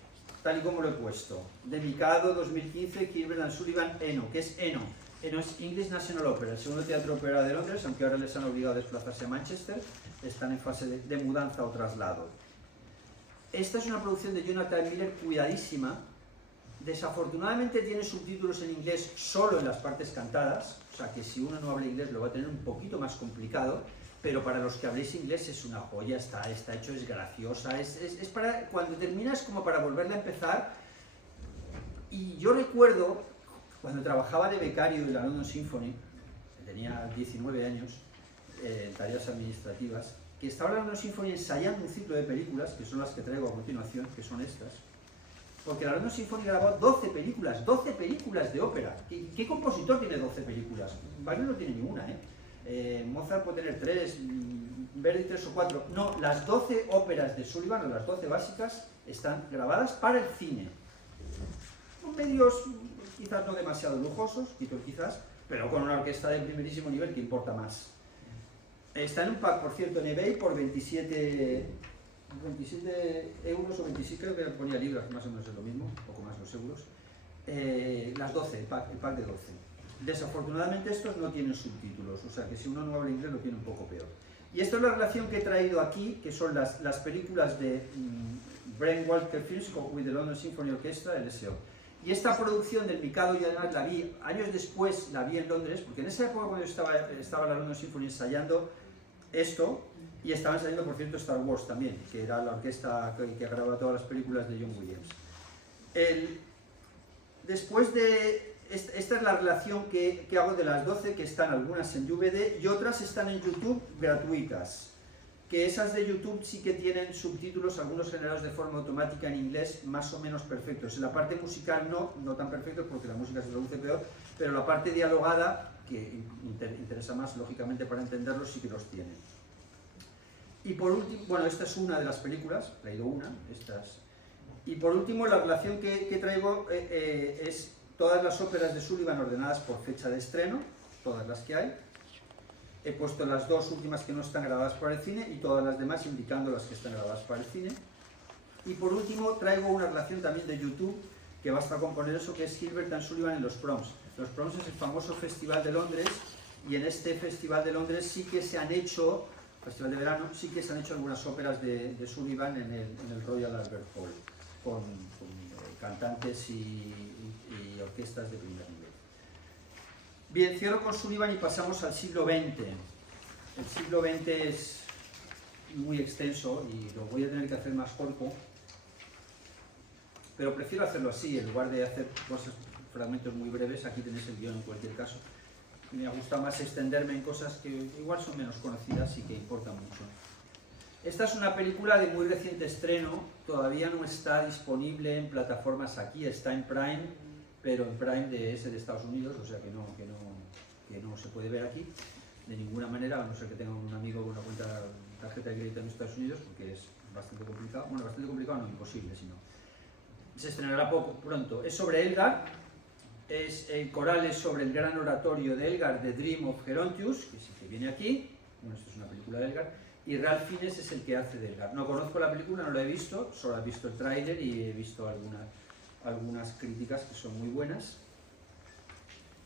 tal y como lo he puesto. De Mikado 2015, Hilbert and Sullivan, ENO. ¿Qué es ENO? ENO es English National Opera, el segundo teatro ópera de Londres, aunque ahora les han obligado a desplazarse a Manchester, están en fase de mudanza o traslado. Esta es una producción de Jonathan Miller cuidadísima. Desafortunadamente tiene subtítulos en inglés solo en las partes cantadas, o sea que si uno no habla inglés lo va a tener un poquito más complicado, pero para los que habléis inglés es una joya, está hecho, es graciosa, es para, cuando terminas, como para volverla a empezar. Y yo recuerdo, cuando trabajaba de becario en la London Symphony, tenía 19 años, en tareas administrativas, que estaba en la London Symphony ensayando un ciclo de películas, que son las que traigo a continuación, que son estas. Porque la London Symphony grabó 12 películas de ópera. ¿Qué compositor tiene 12 películas? Wagner no tiene ninguna, Mozart puede tener 3, Verdi 3 o 4. No, las 12 óperas de Sullivan, o las 12 básicas, están grabadas para el cine. Con medios quizás no demasiado lujosos, pero con una orquesta de primerísimo nivel, que importa más. Está en un pack, por cierto, en eBay por 27 euros o 26, creo que ponía libras, más o menos es lo mismo, un poco más los euros. Las 12, el pack de 12. Desafortunadamente estos no tienen subtítulos, o sea que si uno no habla inglés lo tiene un poco peor. Y esta es la relación que he traído aquí, que son las películas de Brent Walker Films with the London Symphony Orchestra, LSO. Y esta producción del Mikado, y además la vi, años después la vi en Londres, porque en esa época cuando yo estaba en la London Symphony ensayando esto, y estaban saliendo, por cierto, Star Wars también, que era la orquesta que grababa todas las películas de John Williams. Después de... Esta es la relación que hago de las 12, que están algunas en DVD y otras están en YouTube gratuitas. Que esas de YouTube sí que tienen subtítulos, algunos generados de forma automática en inglés, más o menos perfectos. En la parte musical no tan perfectos, porque la música se traduce peor, pero la parte dialogada, que interesa más, lógicamente, para entenderlos, sí que los tienen. Y por último, bueno, esta es una de las películas, he traído una, estas. Y por último, la relación que traigo es todas las óperas de Sullivan ordenadas por fecha de estreno, todas las que hay. He puesto las dos últimas que no están grabadas para el cine y todas las demás indicando las que están grabadas para el cine. Y por último, traigo una relación también de YouTube que basta con poner eso, que es Gilbert and Sullivan en los Proms. Los Proms es el famoso Festival de Londres, y en este Festival de Londres sí que se han hecho, Festival de Verano, sí que se han hecho algunas óperas de Sullivan en el Royal Albert Hall, con cantantes y orquestas de primer nivel. Bien, cierro con Sullivan y pasamos al siglo XX. El siglo XX es muy extenso y lo voy a tener que hacer más corto, pero prefiero hacerlo así, en lugar de hacer fragmentos muy breves. Aquí tenéis el guión en cualquier caso. Me gusta más extenderme en cosas que igual son menos conocidas y que importan mucho. Esta es una película de muy reciente estreno, todavía no está disponible en plataformas aquí, está en Prime, pero en Prime de Estados Unidos, o sea que no se puede ver aquí de ninguna manera, a no ser que tenga un amigo con una cuenta tarjeta de crédito en Estados Unidos, porque es bastante complicado, bueno, bastante complicado, no imposible, sino se estrenará pronto. Es sobre Elgar, el coral es sobre el gran oratorio de Elgar, The Dream of Gerontius, que sí que viene aquí, bueno, esto es una película de Elgar, y Ralph Fiennes es el que hace de Elgar. No conozco la película, no la he visto, solo he visto el tráiler y he visto algunas críticas que son muy buenas.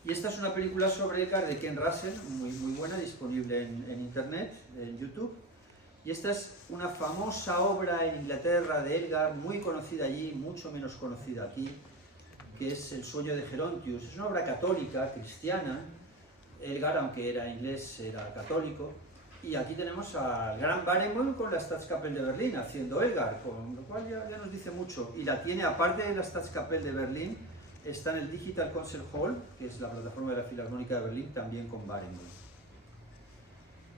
Y esta es una película sobre Elgar de Ken Russell, muy buena, disponible en internet, en YouTube. Y esta es una famosa obra en Inglaterra de Elgar, muy conocida allí, mucho menos conocida aquí, que es El sueño de Gerontius. Es una obra católica, cristiana. Elgar, aunque era inglés, era católico. Y aquí tenemos al gran Barenboim con la Staatskapelle de Berlín haciendo Elgar, con lo cual ya nos dice mucho. Y la tiene, aparte de la Staatskapelle de Berlín, está en el Digital Concert Hall, que es la plataforma de la Filarmónica de Berlín, también con Barenboim.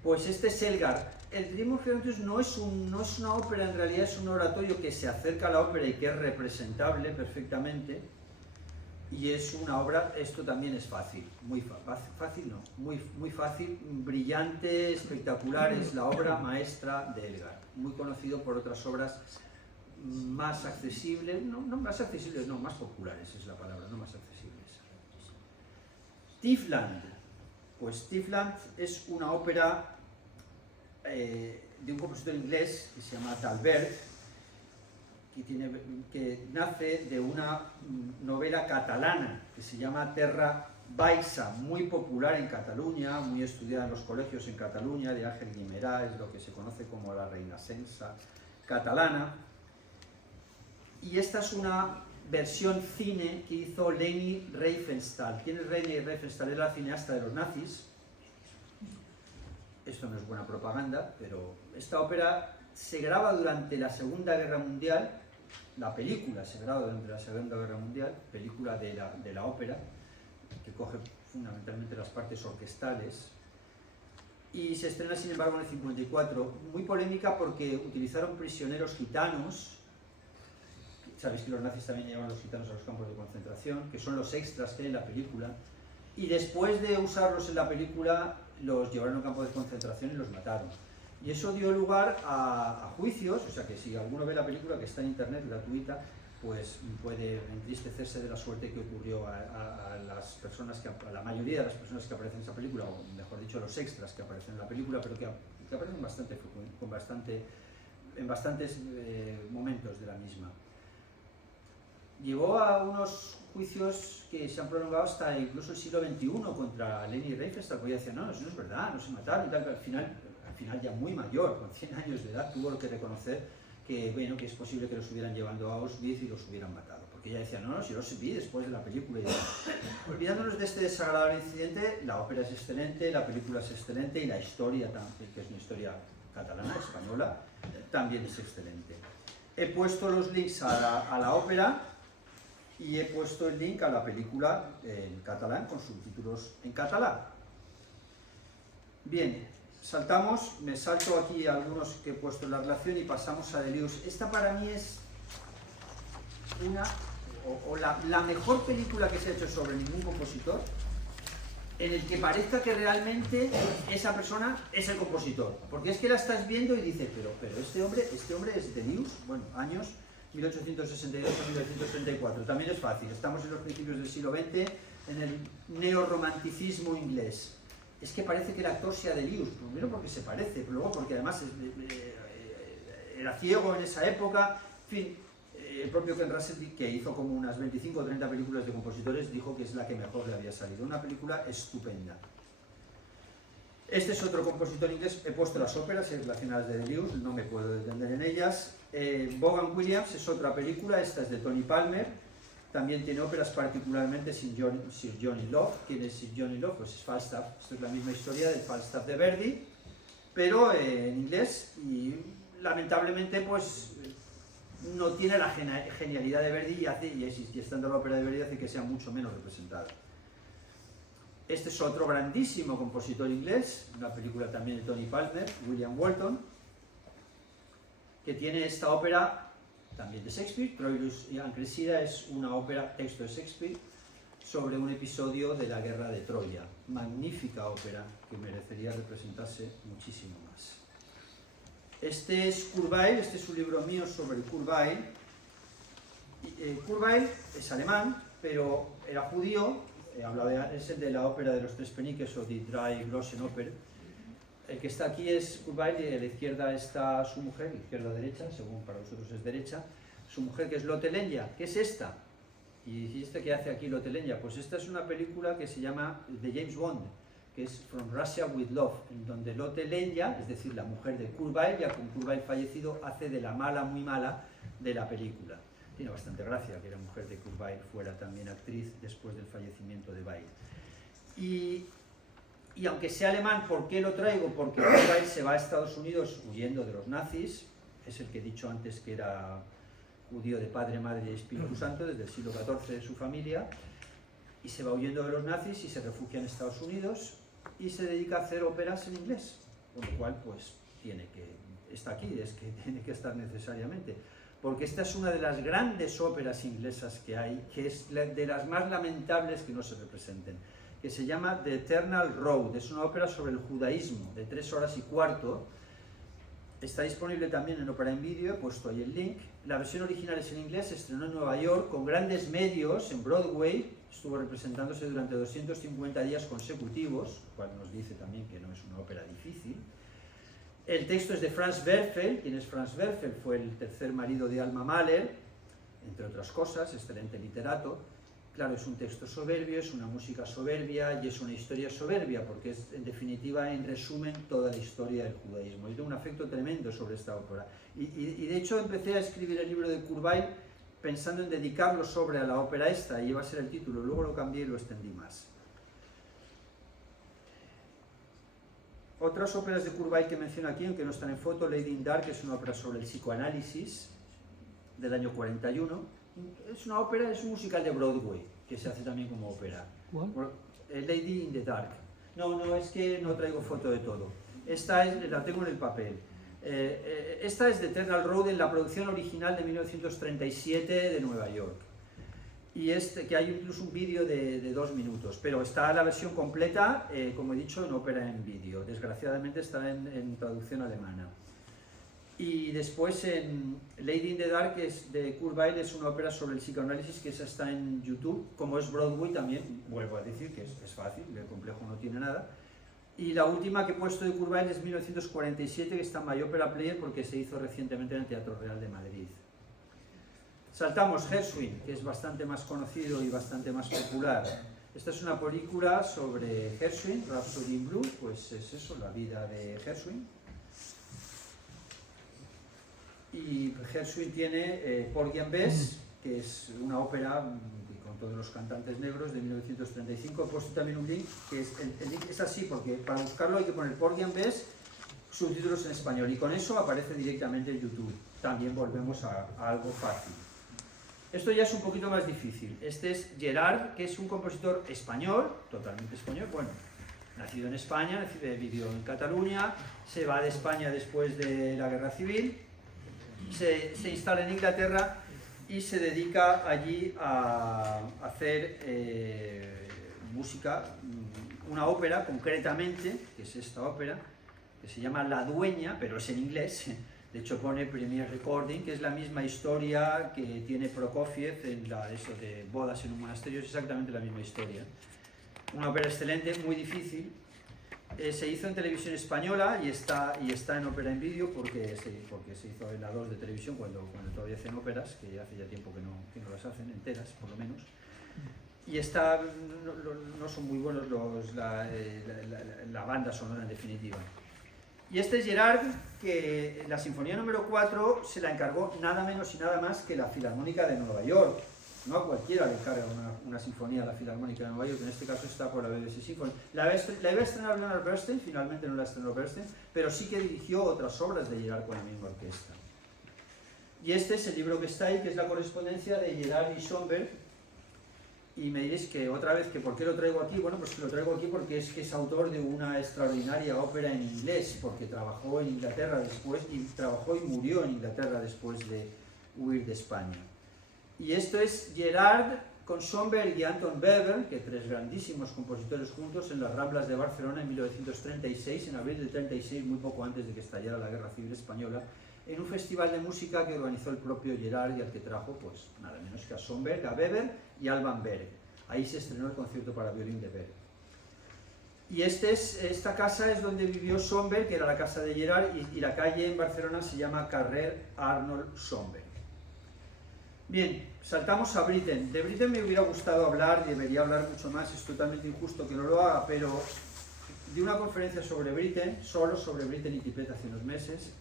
Pues este es Elgar. El Dream of Gerontius no es una ópera, en realidad es un oratorio que se acerca a la ópera y que es representable perfectamente. Y es una obra, esto también es fácil, muy fácil, brillante, espectacular, es la obra maestra de Elgar, muy conocido por otras obras más accesibles, más accesibles, más populares es la palabra, no más accesibles. Tiefland, pues Tiefland es una ópera de un compositor inglés que se llama Thalberg, que nace de una novela catalana que se llama Terra Baixa, muy popular en Cataluña, muy estudiada en los colegios en Cataluña, de Ángel Guimerá, es lo que se conoce como la Reinacença catalana. Y esta es una versión cine que hizo Leni Riefenstahl. ¿Quién es Leni Riefenstahl? Es la cineasta de los nazis. Esto no es buena propaganda, pero esta ópera se graba durante la Segunda Guerra Mundial, la película se graba durante la Segunda Guerra Mundial, película de la ópera, que coge fundamentalmente las partes orquestales, y se estrena sin embargo en el 54, muy polémica porque utilizaron prisioneros gitanos. Sabéis que los nazis también llevaban los gitanos a los campos de concentración, que son los extras que hay en la película, y después de usarlos en la película los llevaron a un campo de concentración y los mataron. Y eso dio lugar a juicios, o sea que si alguno ve la película, que está en internet, gratuita, pues puede entristecerse de la suerte que ocurrió a la mayoría de las personas que aparecen en esa película, o mejor dicho, los extras que aparecen en la película, pero que aparecen en bastantes momentos de la misma. Llegó a unos juicios que se han prolongado hasta incluso el siglo XXI contra Leni Riefenstahl, porque ella decía, no, eso no es verdad, no se mataron y tal, que al final ya muy mayor, con 100 años de edad, tuvo que reconocer que, bueno, que es posible que los estuvieran llevando a Auschwitz y los hubieran matado. Porque ella decía, no, si los vi después de la película. Y olvidándonos de este desagradable incidente, la ópera es excelente, la película es excelente y la historia, que es una historia catalana, española, también es excelente. He puesto los links a la ópera y he puesto el link a la película en catalán, con subtítulos en catalán. Bien, me salto aquí algunos que he puesto en la relación y pasamos a Delirious. Esta para mí es la mejor película que se ha hecho sobre ningún compositor, en el que parezca que realmente esa persona es el compositor. Porque es que la estás viendo y dices, pero este hombre es Delirious, bueno, años 1862 a 1934. También es fácil, estamos en los principios del siglo XX, en el neorromanticismo inglés. Es que parece que el actor sea Delius, primero porque se parece, pero luego porque además era ciego en esa época, en fin, el propio Ken Russell, que hizo como unas 25 o 30 películas de compositores, dijo que es la que mejor le había salido, una película estupenda. Este es otro compositor inglés, he puesto las óperas relacionadas de Delius, no me puedo detener en ellas. Vaughan Williams es otra película, esta es de Tony Palmer, también tiene óperas particularmente Sir Johnny Love. ¿Quién es Sir Johnny Love? Pues es Falstaff, esto es la misma historia del Falstaff de Verdi, pero en inglés, y lamentablemente pues no tiene la genialidad de Verdi y estando la ópera de Verdi hace que sea mucho menos representada. Este es otro grandísimo compositor inglés, una película también de Tony Palmer, William Walton, que tiene esta ópera también de Shakespeare, Troilus and Cressida, es una ópera, texto de Shakespeare, sobre un episodio de la guerra de Troya. Magnífica ópera que merecería representarse muchísimo más. Este es Kurt Weill, este es un libro mío sobre Kurt Weill. Kurt Weill es alemán, pero era judío. Es el de la ópera de los tres peniques o Die Drei Großen Oper. El que está aquí es Kurt Weill y a la izquierda está su mujer, izquierda-derecha, según para vosotros es derecha. Su mujer, que es Lotte Lenya. ¿Qué es esta? ¿Y este qué hace aquí Lotte Lenya? Pues esta es una película que se llama de James Bond, que es From Russia with Love, en donde Lotte Lenya, es decir, la mujer de Kurt Weill, ya con Kurt Weill fallecido, hace de la mala, muy mala de la película. Tiene bastante gracia que la mujer de Kurt Weill fuera también actriz después del fallecimiento de Weill. Y aunque sea alemán, ¿por qué lo traigo? Porque Kurt Weill se va a Estados Unidos huyendo de los nazis, es el que he dicho antes que era judío de padre, madre y Espíritu Santo, desde el siglo XIV de su familia, y se va huyendo de los nazis y se refugia en Estados Unidos y se dedica a hacer óperas en inglés, con lo cual pues está aquí, es que tiene que estar necesariamente. Porque esta es una de las grandes óperas inglesas que hay, que es de las más lamentables que no se representen, que se llama The Eternal Road, es una ópera sobre el judaísmo, de 3 horas y cuarto, está disponible también en Opera en Vídeo, he puesto ahí el link. La versión original es en inglés, se estrenó en Nueva York, con grandes medios, en Broadway, estuvo representándose durante 250 días consecutivos, lo cual nos dice también que no es una ópera difícil. El texto es de Franz Werfel. ¿Quién es Franz Werfel? Fue el tercer marido de Alma Mahler, entre otras cosas, excelente literato. Claro, es un texto soberbio, es una música soberbia y es una historia soberbia, porque es, en definitiva, en resumen, toda la historia del judaísmo. Yo tengo un afecto tremendo sobre esta ópera. Y de hecho empecé a escribir el libro de Kurt Weill pensando en dedicarlo sobre a la ópera esta, y iba a ser el título, luego lo cambié y lo extendí más. Otras óperas de Kurt Weill que menciono aquí, aunque no están en foto, Lady in Dark, que es una ópera sobre el psicoanálisis del año 41. Es una ópera, es un musical de Broadway, que se hace también como ópera. Lady in the Dark. No, es que no traigo foto de todo. Esta la tengo en el papel. Esta es The Eternal Road en la producción original de 1937 de Nueva York. Y que hay incluso un vídeo de 2 minutos, pero está la versión completa, como he dicho, en Opera en Vídeo. Desgraciadamente está en traducción alemana. Y después en Lady in the Dark, que es de Kurt Weill, es una ópera sobre el psicoanálisis, que esa está en YouTube. Como es Broadway también, vuelvo a decir que es fácil, el complejo no tiene nada. Y la última que he puesto de Kurt Weill es 1947, que está en My Opera Player porque se hizo recientemente en el Teatro Real de Madrid. Saltamos Gershwin, que es bastante más conocido y bastante más popular. Esta es una película sobre Gershwin, Rhapsody in Blue, pues es eso, la vida de Gershwin. Y Gershwin tiene Porgy and Bess, que es una ópera con todos los cantantes negros de 1935. He puesto también un link, que el link es así, porque para buscarlo hay que poner Porgy and Bess, subtítulos en español, y con eso aparece directamente en YouTube. También volvemos a algo fácil. Esto ya es un poquito más difícil. Este es Gerard, que es un compositor español, totalmente español, bueno, nacido en España, vivió en Cataluña, se va de España después de la Guerra Civil, se instala en Inglaterra y se dedica allí a hacer música, una ópera concretamente, que es esta ópera, que se llama La Dueña, pero es en inglés, De hecho pone Premier Recording, que es la misma historia que tiene Prokofiev en eso de Bodas en un monasterio, es exactamente la misma historia. Una ópera excelente, muy difícil. Se hizo en televisión española y está en ópera en vídeo porque se hizo en la 2 de televisión cuando todavía hacen óperas, que hace ya tiempo que no las hacen enteras, por lo menos. Y no son muy buenos la banda sonora en definitiva. Y este es Gerard, que la Sinfonía número 4 se la encargó nada menos y nada más que la Filarmónica de Nueva York. No a cualquiera le encarga una sinfonía a la Filarmónica de Nueva York, en este caso está por la BBC Symphony. La iba a estrenar Leonard Bernstein, finalmente no la estrenó Bernstein, pero sí que dirigió otras obras de Gerard con la misma orquesta. Y este es el libro que está ahí, que es la correspondencia de Gerard y Schoenberg. Y me diréis que otra vez, que ¿por qué lo traigo aquí? Bueno, pues que lo traigo aquí porque es autor de una extraordinaria ópera en inglés, porque trabajó en Inglaterra después, y trabajó y murió en Inglaterra después de huir de España. Y esto es Gerard con Schoenberg y Anton Weber, que tres grandísimos compositores juntos en las Ramblas de Barcelona en 1936, en abril del 36, muy poco antes de que estallara la Guerra Civil Española, en un festival de música que organizó el propio Gerard y al que trajo, pues nada menos que a Schoenberg, a Weber y a Alban Berg. Ahí se estrenó el concierto para violín de Berg. Y esta casa es donde vivió Schoenberg, que era la casa de Gerard, y la calle en Barcelona se llama Carrer Arnold Schoenberg. Bien, saltamos a Britten. De Britten me hubiera gustado hablar, debería hablar mucho más, es totalmente injusto que no lo haga, pero di una conferencia sobre Britten, solo sobre Britten y Tippett hace unos meses,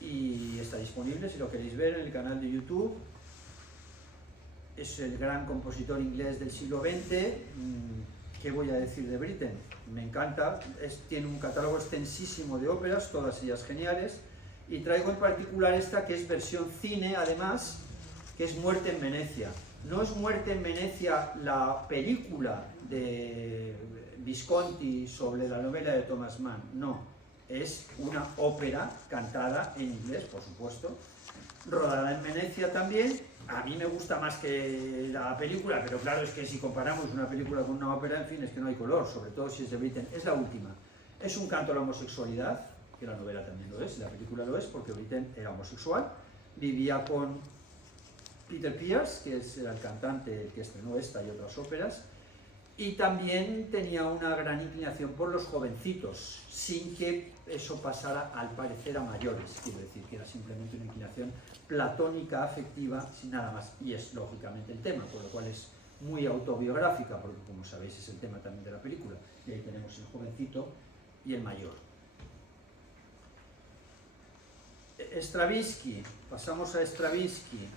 y está disponible si lo queréis ver en el canal de YouTube. Es el gran compositor inglés del siglo XX. ¿Qué voy a decir de Britten? Me encanta, tiene un catálogo extensísimo de óperas, todas ellas geniales, y traigo en particular esta que es versión cine, además, que es Muerte en Venecia. No es Muerte en Venecia la película de Visconti sobre la novela de Thomas Mann, no. Es una ópera cantada en inglés, por supuesto, rodada en Venecia también. A mí me gusta más que la película, pero claro, es que si comparamos una película con una ópera, en fin, es que no hay color, sobre todo si es de Britten. Es la última. Es un canto a la homosexualidad, que la novela también lo es, la película lo es, porque Britten era homosexual, vivía con Peter Pears, que era el cantante que estrenó esta y otras óperas, y también tenía una gran inclinación por los jovencitos, sin que eso pasara al parecer a mayores, quiero decir que era simplemente una inclinación platónica, afectiva, sin nada más, y es lógicamente el tema, por lo cual es muy autobiográfica, porque como sabéis es el tema también de la película, y ahí tenemos el jovencito y el mayor. Stravinsky, pasamos a Stravinsky.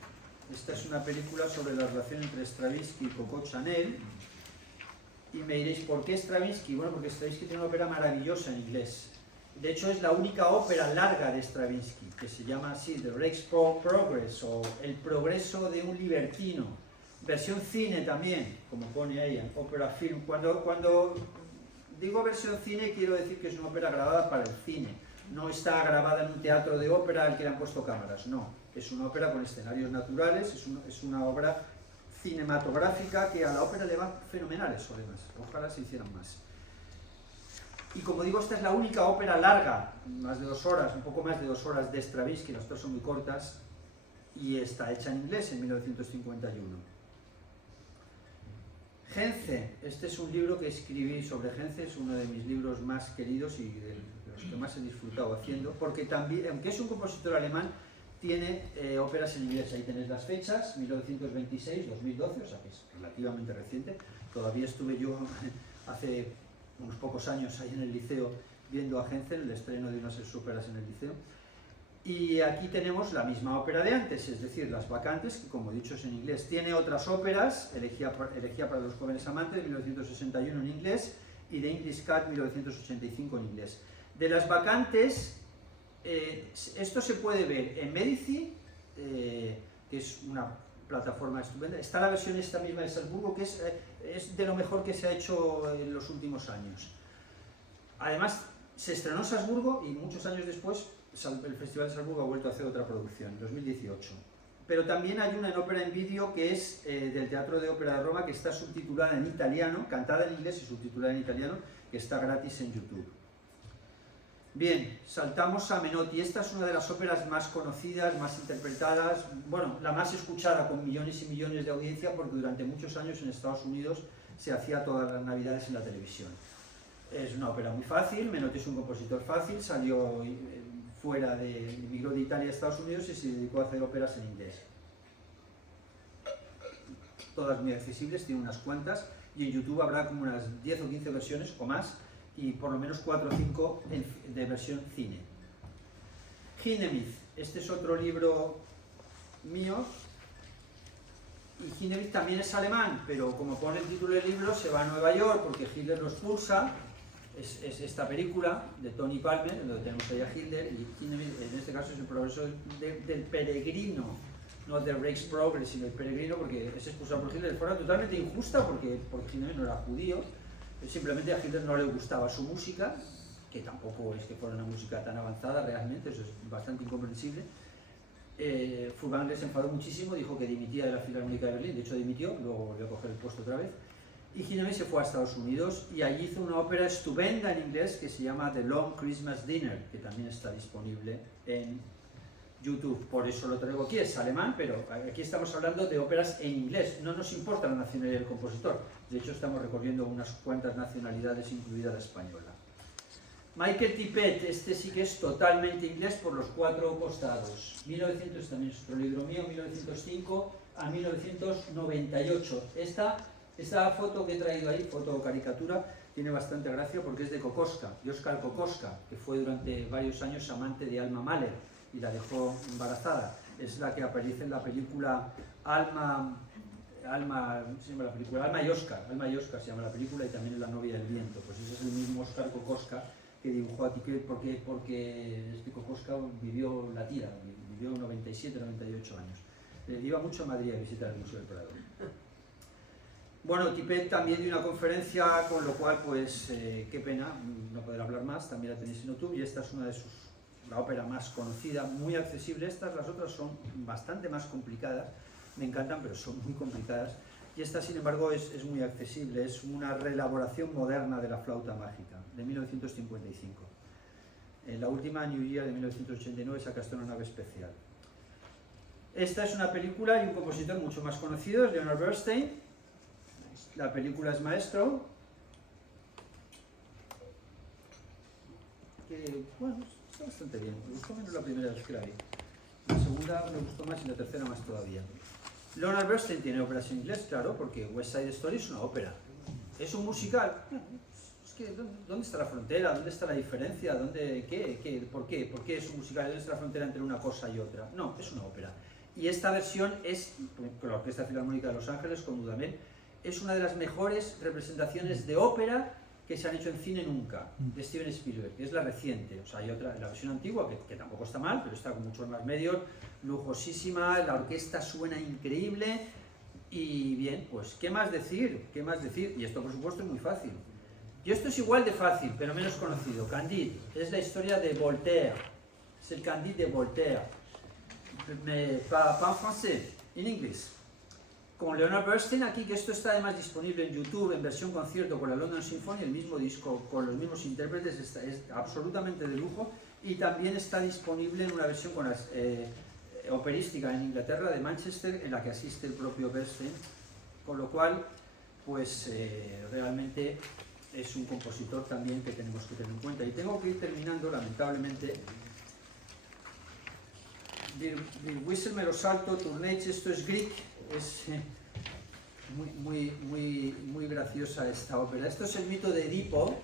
Esta es una película sobre la relación entre Stravinsky y Coco Chanel. Y me diréis, ¿por qué Stravinsky? Bueno, porque Stravinsky tiene una ópera maravillosa en inglés. De hecho, es la única ópera larga de Stravinsky, que se llama así, The Rake's Progress, o El progreso de un libertino. Versión cine también, como pone ahí, en Opera Film. Cuando digo versión cine, quiero decir que es una ópera grabada para el cine. No está grabada en un teatro de ópera al que le han puesto cámaras, no. Es una ópera con escenarios naturales, es una obra cinematográfica que a la ópera le van fenomenales, además. Ojalá se hicieran más. Y como digo, esta es la única ópera larga, más de 2 horas, un poco más de 2 horas de Stravinsky, las otras son muy cortas, y está hecha en inglés en 1951. Genze, este es un libro que escribí sobre Genze, es uno de mis libros más queridos y de los que más he disfrutado haciendo, porque también, aunque es un compositor alemán, tiene óperas en inglés. Ahí tenéis las fechas, 1926, 2012, o sea que es relativamente reciente. Todavía estuve yo hace unos pocos años ahí en el liceo viendo a Genze, el estreno de unas de sus óperas en el liceo. Y aquí tenemos la misma ópera de antes, es decir, Las Bacantes, que como he dicho es en inglés. Tiene otras óperas, Elegía para los jóvenes amantes, 1961 en inglés, y The English Cat, 1985 en inglés. De Las Bacantes, esto se puede ver en Medici, que es una plataforma estupenda. Está la versión esta misma de Salzburgo, que es de lo mejor que se ha hecho en los últimos años. Además, se estrenó en Salzburgo y muchos años después el Festival de Salzburgo ha vuelto a hacer otra producción, en 2018. Pero también hay una en ópera en vídeo que es del Teatro de Ópera de Roma, que está subtitulada en italiano, cantada en inglés y subtitulada en italiano, que está gratis en YouTube. Bien, saltamos a Menotti. Esta es una de las óperas más conocidas, más interpretadas, bueno, la más escuchada, con millones y millones de audiencia, porque durante muchos años en Estados Unidos se hacía todas las navidades en la televisión. Es una ópera muy fácil, Menotti es un compositor fácil, salió emigró de Italia a Estados Unidos y se dedicó a hacer óperas en inglés. Todas muy accesibles, tiene unas cuantas, y en YouTube habrá como unas 10 o 15 versiones o más, y por lo menos 4 o 5 de versión cine. Hindemith, este es otro libro mío, y Hindemith también es alemán, pero como pone el título del libro, se va a Nueva York porque Hitler lo expulsa. Es esta película de Tony Palmer, donde tenemos ahí a Hitler, y Hindemith en este caso es el progreso del peregrino, no del Reichsprogress, sino el peregrino, porque es expulsado por Hitler de forma totalmente injusta, porque Hindemith no era judío. Simplemente a Hitler no le gustaba su música, que tampoco es que fuera una música tan avanzada realmente, eso es bastante incomprensible. Furtwängler se enfadó muchísimo, dijo que dimitía de la Filarmónica de Berlín, de hecho dimitió, luego volvió a coger el puesto otra vez. Y Hindemith se fue a Estados Unidos y allí hizo una ópera estupenda en inglés que se llama The Long Christmas Dinner, que también está disponible en YouTube. Por eso lo traigo aquí, es alemán, pero aquí estamos hablando de óperas en inglés. No nos importa la nacionalidad del compositor, de hecho estamos recorriendo unas cuantas nacionalidades, incluida la española. Michael Tippett, este sí que es totalmente inglés por los 4 costados. 1900, también es otro libro mío, 1905 a 1998. Esta foto que he traído ahí, foto caricatura, tiene bastante gracia porque es de Kokoschka, de Oskar Kokoschka, que fue durante varios años amante de Alma Mahler y la dejó embarazada. Es la que aparece en la película Alma y Oscar se llama la película, y también es La novia del viento. Pues ese es el mismo Oskar Kokoschka que dibujó a Tippett, porque este Kokoschka vivió la tira, vivió 97, 98 años. Iba mucho a Madrid a visitar el Museo del Prado. Bueno, Tippett también dio una conferencia, con lo cual, pues, qué pena no poder hablar más, también la tenéis en YouTube, y esta es una de la ópera más conocida, muy accesible. Las otras son bastante más complicadas, me encantan, pero son muy complicadas, y esta, sin embargo, es muy accesible, es una reelaboración moderna de la flauta mágica, de 1955. En la última, New Year, de 1989, sacaste una nave especial. Esta es una película y un compositor mucho más conocido, es Leonard Bernstein. La película es Maestro, que, bueno, está bastante bien. Me gustó menos la primera vez que la vi. La segunda me gustó más y la tercera más todavía. Leonard Bernstein tiene óperas en inglés, claro, porque West Side Story es una ópera. ¿Es un musical? Es que, ¿dónde está la frontera? ¿Dónde está la diferencia? ¿Por qué? ¿Por qué es un musical? ¿Dónde está la frontera entre una cosa y otra? No, es una ópera. Y esta versión es, con la Orquesta Filarmónica de Los Ángeles, con Dudamel, es una de las mejores representaciones de ópera que se han hecho en cine nunca, de Steven Spielberg, que es la reciente. O sea, hay otra, la versión antigua, que tampoco está mal, pero está con muchos más medios, lujosísima, la orquesta suena increíble, y bien, pues, ¿qué más decir? ¿Qué más decir? Y esto, por supuesto, es muy fácil. Y esto es igual de fácil, pero menos conocido. Candide, es la historia de Voltaire, es el Candide de Voltaire, mais pas en français, en inglés. Con Leonard Bernstein aquí, que esto está además disponible en YouTube en versión concierto con la London Symphony, el mismo disco con los mismos intérpretes, es absolutamente de lujo, y también está disponible en una versión con operística en Inglaterra, de Manchester, en la que asiste el propio Bernstein, con lo cual, pues realmente es un compositor también que tenemos que tener en cuenta. Y tengo que ir terminando, lamentablemente. Die Whistle me lo salto, Tournage, esto es Grieg, es muy graciosa esta ópera. Esto es el mito de Edipo,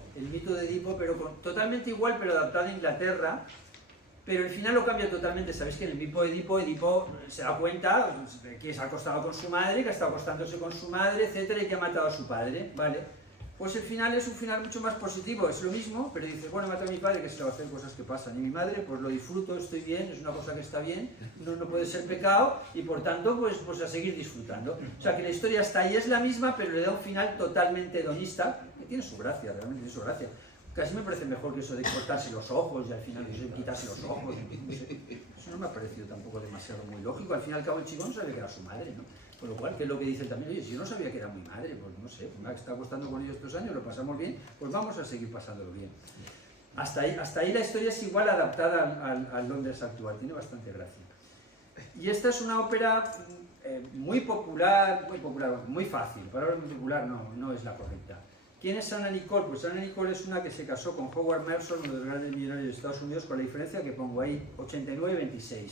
pero totalmente igual, pero adaptado a Inglaterra, pero el final lo cambia totalmente. Sabéis que en el mito de Edipo se da cuenta que se ha acostado con su madre, que ha estado acostándose con su madre, etcétera, y que ha matado a su padre, ¿vale? Pues el final es un final mucho más positivo, es lo mismo, pero dices, bueno, mata a mi padre, que se le va a hacer cosas que pasan, y mi madre, pues lo disfruto, estoy bien, es una cosa que está bien, no puede ser pecado, y por tanto, pues a seguir disfrutando. O sea, que la historia está ahí, es la misma, pero le da un final totalmente hedonista, que tiene su gracia, realmente tiene su gracia. Casi me parece mejor que eso de cortarse los ojos, y al final quitarse los ojos, no sé. Eso no me ha parecido tampoco demasiado muy lógico. Al fin y al cabo el chico no sabía que era su madre, ¿no? Con lo cual, que es lo que dice también, oye, si yo no sabía que era mi madre, pues no sé, pues me está acostando con ellos estos años, lo pasamos bien, pues vamos a seguir pasándolo bien. Hasta ahí la historia es igual adaptada al Londres actual, tiene bastante gracia. Y esta es una ópera muy popular, muy fácil, palabra muy popular no es la correcta. ¿Quién es Anna Nicole? Pues Anna Nicole es una que se casó con Howard Mercer, uno de los grandes millonarios de Estados Unidos, con la diferencia que pongo ahí, 89-26.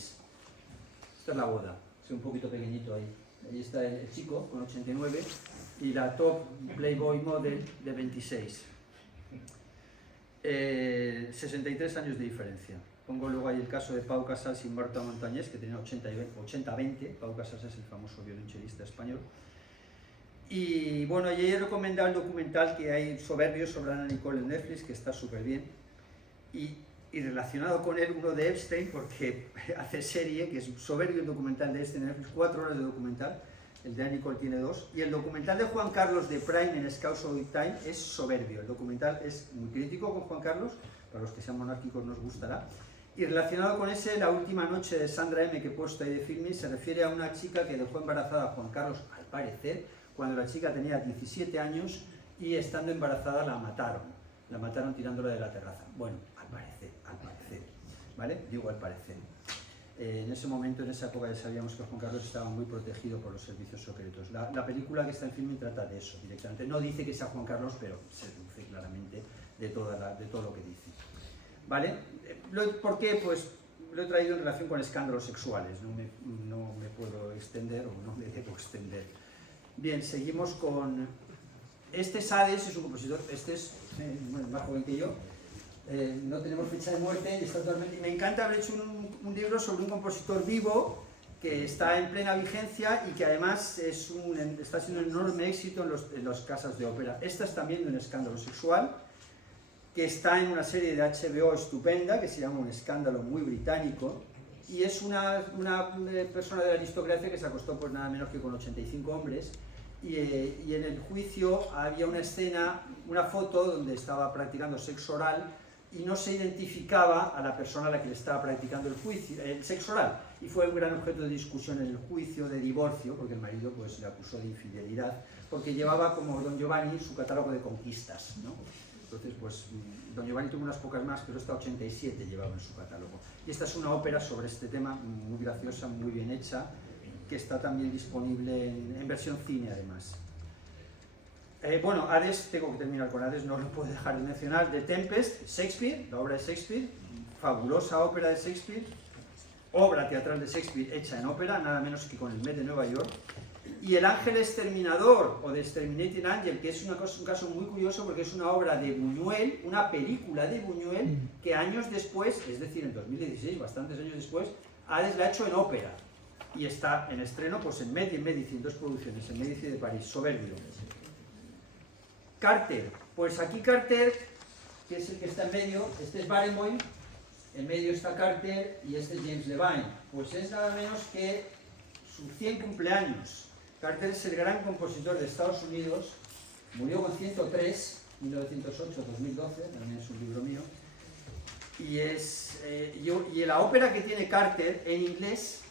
Esta es la boda, es un poquito pequeñito ahí. Ahí está el chico con 89 y la top Playboy model de 26. 63 años de diferencia. Pongo luego ahí el caso de Pau Casals y Marta Montañés, que tenían 80-20. Pau Casals es el famoso violonchelista español. Y bueno, yo he recomendado el documental que hay Soberbio sobre Anna Nicole en Netflix, que está súper bien. Y relacionado con él, uno de Epstein, porque hace serie, que es Soberbio, el documental de Epstein en Netflix, 4 horas de documental. El de Anna Nicole tiene 2. Y el documental de Juan Carlos de Prime en Scouse of Time es Soberbio. El documental es muy crítico con Juan Carlos, para los que sean monárquicos nos gustará. Y relacionado con ese, La última noche de Sandra M, que he puesto ahí de Filmin, se refiere a una chica que dejó embarazada a Juan Carlos, al parecer, cuando la chica tenía 17 años y estando embarazada la mataron tirándola de la terraza. Bueno, al parecer, ¿vale? Digo al parecer. En ese momento, en esa época, ya sabíamos que Juan Carlos estaba muy protegido por los servicios secretos. La película que está en Filmin trata de eso directamente. No dice que sea Juan Carlos, pero se deduce claramente de todo lo que dice. ¿Vale? ¿Por qué? Pues lo he traído en relación con escándalos sexuales. No me puedo extender o no me debo extender. Bien, seguimos con... Este Sades es un compositor, este es más joven que yo. No tenemos fecha de muerte y está totalmente... Me encanta haber hecho un libro sobre un compositor vivo que está en plena vigencia y que además está siendo un enorme éxito en las casas de ópera. Esta es también de un escándalo sexual, que está en una serie de HBO estupenda, que se llama Un escándalo muy británico, y es una persona de la aristocracia que se acostó pues nada menos que con 85 hombres, y en el juicio había una escena, una foto donde estaba practicando sexo oral, y no se identificaba a la persona a la que le estaba practicando el sexo oral, y fue un gran objeto de discusión en el juicio de divorcio, porque el marido pues le acusó de infidelidad, porque llevaba como Don Giovanni su catálogo de conquistas, ¿no? Entonces, pues, Don Giovanni tuvo unas pocas más, pero esta 87 llevaba en su catálogo. Y esta es una ópera sobre este tema, muy graciosa, muy bien hecha, que está también disponible en versión cine, además. Bueno, Hades, tengo que terminar con Hades, no lo puedo dejar de mencionar. The Tempest, Shakespeare, la obra de Shakespeare, fabulosa ópera de Shakespeare, obra teatral de Shakespeare hecha en ópera, nada menos que con el Met de Nueva York. Y El Ángel Exterminador, o The Exterminating Angel, que es un caso muy curioso porque es una obra de Buñuel, una película de Buñuel, que años después, es decir, en 2016, bastantes años después, Hades la ha hecho en ópera. Y está en estreno pues, en Met y en Medici, en 2 producciones, en Medici de París, Soberbio. Carter, pues aquí Carter, que es el que está en medio, este es Barenboim, en medio está Carter y este es James Levine. Pues es nada menos que su 100 cumpleaños. Carter es el gran compositor de Estados Unidos, murió con 103, 1908-2012, también es un libro mío, y la ópera que tiene Carter en inglés,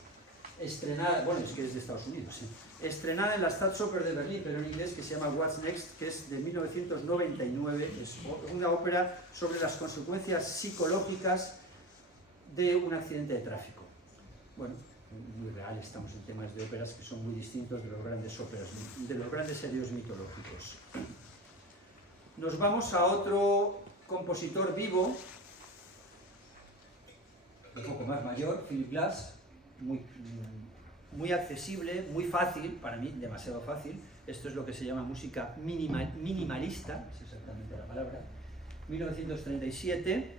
estrenada, bueno, es que es de Estados Unidos, sí, estrenada en la Staatsoper de Berlín, pero en inglés, que se llama What's Next, que es de 1999, es una ópera sobre las consecuencias psicológicas de un accidente de tráfico. Bueno, muy real, estamos en temas de óperas que son muy distintos de los grandes óperas, de los grandes serios mitológicos. Nos vamos a otro compositor vivo, un poco más mayor, Philip Glass, muy accesible, muy fácil, para mí demasiado fácil. Esto es lo que se llama música minimalista, es exactamente la palabra, 1937.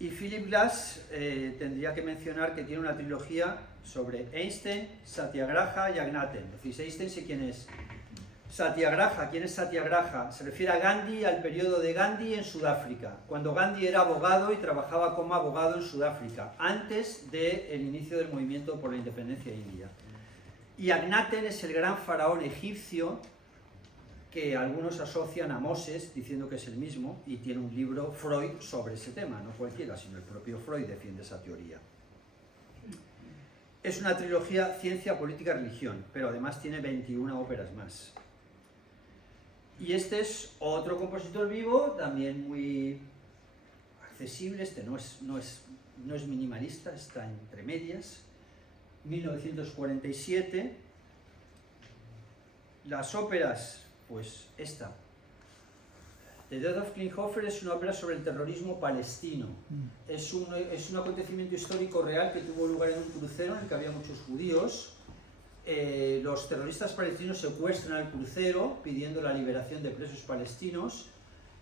Y Philip Glass tendría que mencionar que tiene una trilogía sobre Einstein, Satyagraha y Agnaten. Decís, Einstein sé quién es. Satyagraha, ¿quién es Satyagraha? Se refiere a Gandhi, al periodo de Gandhi en Sudáfrica, cuando Gandhi era abogado y trabajaba como abogado en Sudáfrica, antes del inicio del movimiento por la independencia india. Y Agnaten es el gran faraón egipcio que algunos asocian a Moses, diciendo que es el mismo, y tiene un libro Freud sobre ese tema, no cualquiera, sino el propio Freud defiende esa teoría. Es una trilogía ciencia, política, religión, pero además tiene 21 óperas más. Y este es otro compositor vivo, también muy accesible, este no es minimalista, está entre medias. 1947. Las óperas, pues esta. The Death of Klinghoffer es una ópera sobre el terrorismo palestino. Es un acontecimiento histórico real que tuvo lugar en un crucero en el que había muchos judíos. Los terroristas palestinos secuestran al crucero pidiendo la liberación de presos palestinos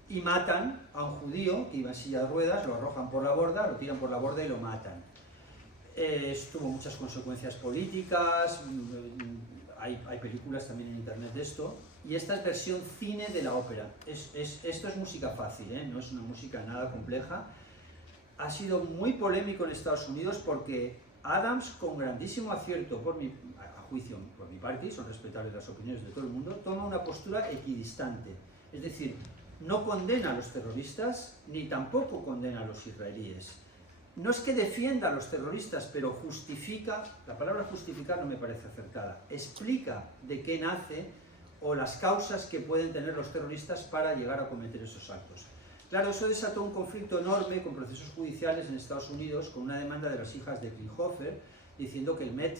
y matan a un judío que iba en silla de ruedas, lo arrojan por la borda, lo tiran por la borda y lo matan. Tuvo muchas consecuencias políticas, hay películas también en internet de esto, y esta es versión cine de la ópera. Esto es música fácil, no es una música nada compleja. Ha sido muy polémico en Estados Unidos porque Adams, con grandísimo acierto, a juicio por mi parte, y son respetables las opiniones de todo el mundo, toma una postura equidistante. Es decir, no condena a los terroristas, ni tampoco condena a los israelíes. No es que defienda a los terroristas, pero justifica, la palabra justificar no me parece acertada, explica de qué nace o las causas que pueden tener los terroristas para llegar a cometer esos actos. Claro, eso desató un conflicto enorme con procesos judiciales en Estados Unidos, con una demanda de las hijas de Klinghoffer, diciendo que el Met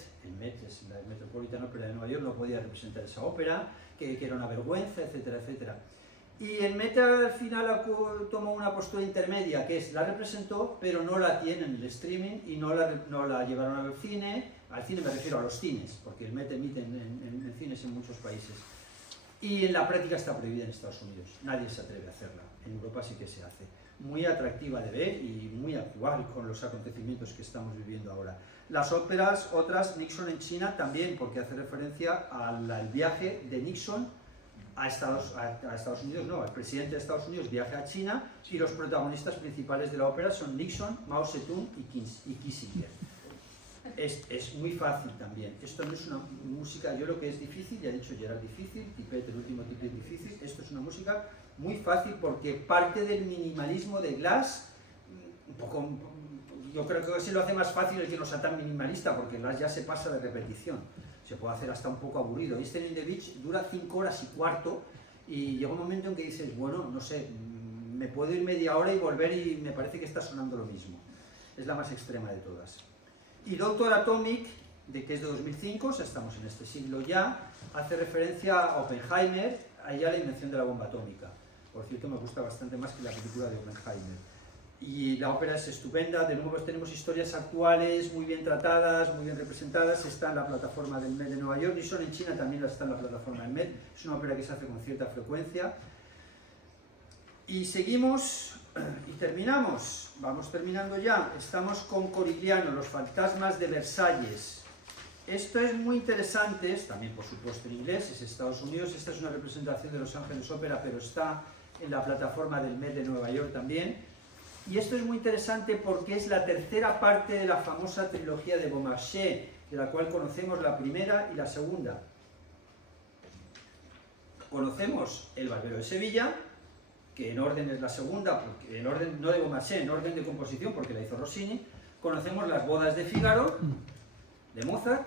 es la Metropolitan Opera de Nueva York, no podía representar esa ópera, que era una vergüenza, etcétera, etcétera. Y el Met al final tomó una postura intermedia, que es, la representó, pero no la tiene en el streaming y no la llevaron al cine me refiero a los cines, porque el Met emite en cines en muchos países. Y en la práctica está prohibida en Estados Unidos, nadie se atreve a hacerla, en Europa sí que se hace. Muy atractiva de ver y muy actual con los acontecimientos que estamos viviendo ahora. Las óperas, otras, Nixon en China también, porque hace referencia al viaje de Nixon a Estados Unidos, no, el presidente de Estados Unidos viaja a China y los protagonistas principales de la ópera son Nixon, Mao Zedong y Kissinger. Es muy fácil también, esto no es una música, yo lo que es difícil, ya he dicho Gerard difícil, Tippett, el último Tippett difícil, esto es una música muy fácil porque parte del minimalismo de Glass, un poco, yo creo que se lo hace más fácil el que no sea tan minimalista porque Glass ya se pasa de repetición. Se puede hacer hasta un poco aburrido. Eastern in the Beach dura 5 horas y cuarto y llega un momento en que dices, bueno, no sé, me puedo ir media hora y volver y me parece que está sonando lo mismo. Es la más extrema de todas. Y Doctor Atomic, que es de 2005, o sea, estamos en este siglo ya, hace referencia a Oppenheimer, allá a la invención de la bomba atómica. Por cierto, me gusta bastante más que la película de Oppenheimer. Y la ópera es estupenda, de nuevo tenemos historias actuales, muy bien tratadas, muy bien representadas, está en la plataforma del Met de Nueva York, y son en China también está en la plataforma del Met, es una ópera que se hace con cierta frecuencia. Y seguimos y terminamos, vamos terminando ya, estamos con Corigliano, Los fantasmas de Versalles. Esto es muy interesante, también por supuesto en inglés, es Estados Unidos, esta es una representación de Los Ángeles Ópera, pero está en la plataforma del Met de Nueva York también. Y esto es muy interesante porque es la tercera parte de la famosa trilogía de Beaumarchais, de la cual conocemos la primera y la segunda. Conocemos El Barbero de Sevilla, que en orden es la segunda, porque en orden no de Beaumarchais, en orden de composición, porque la hizo Rossini. Conocemos Las bodas de Fígaro, de Mozart,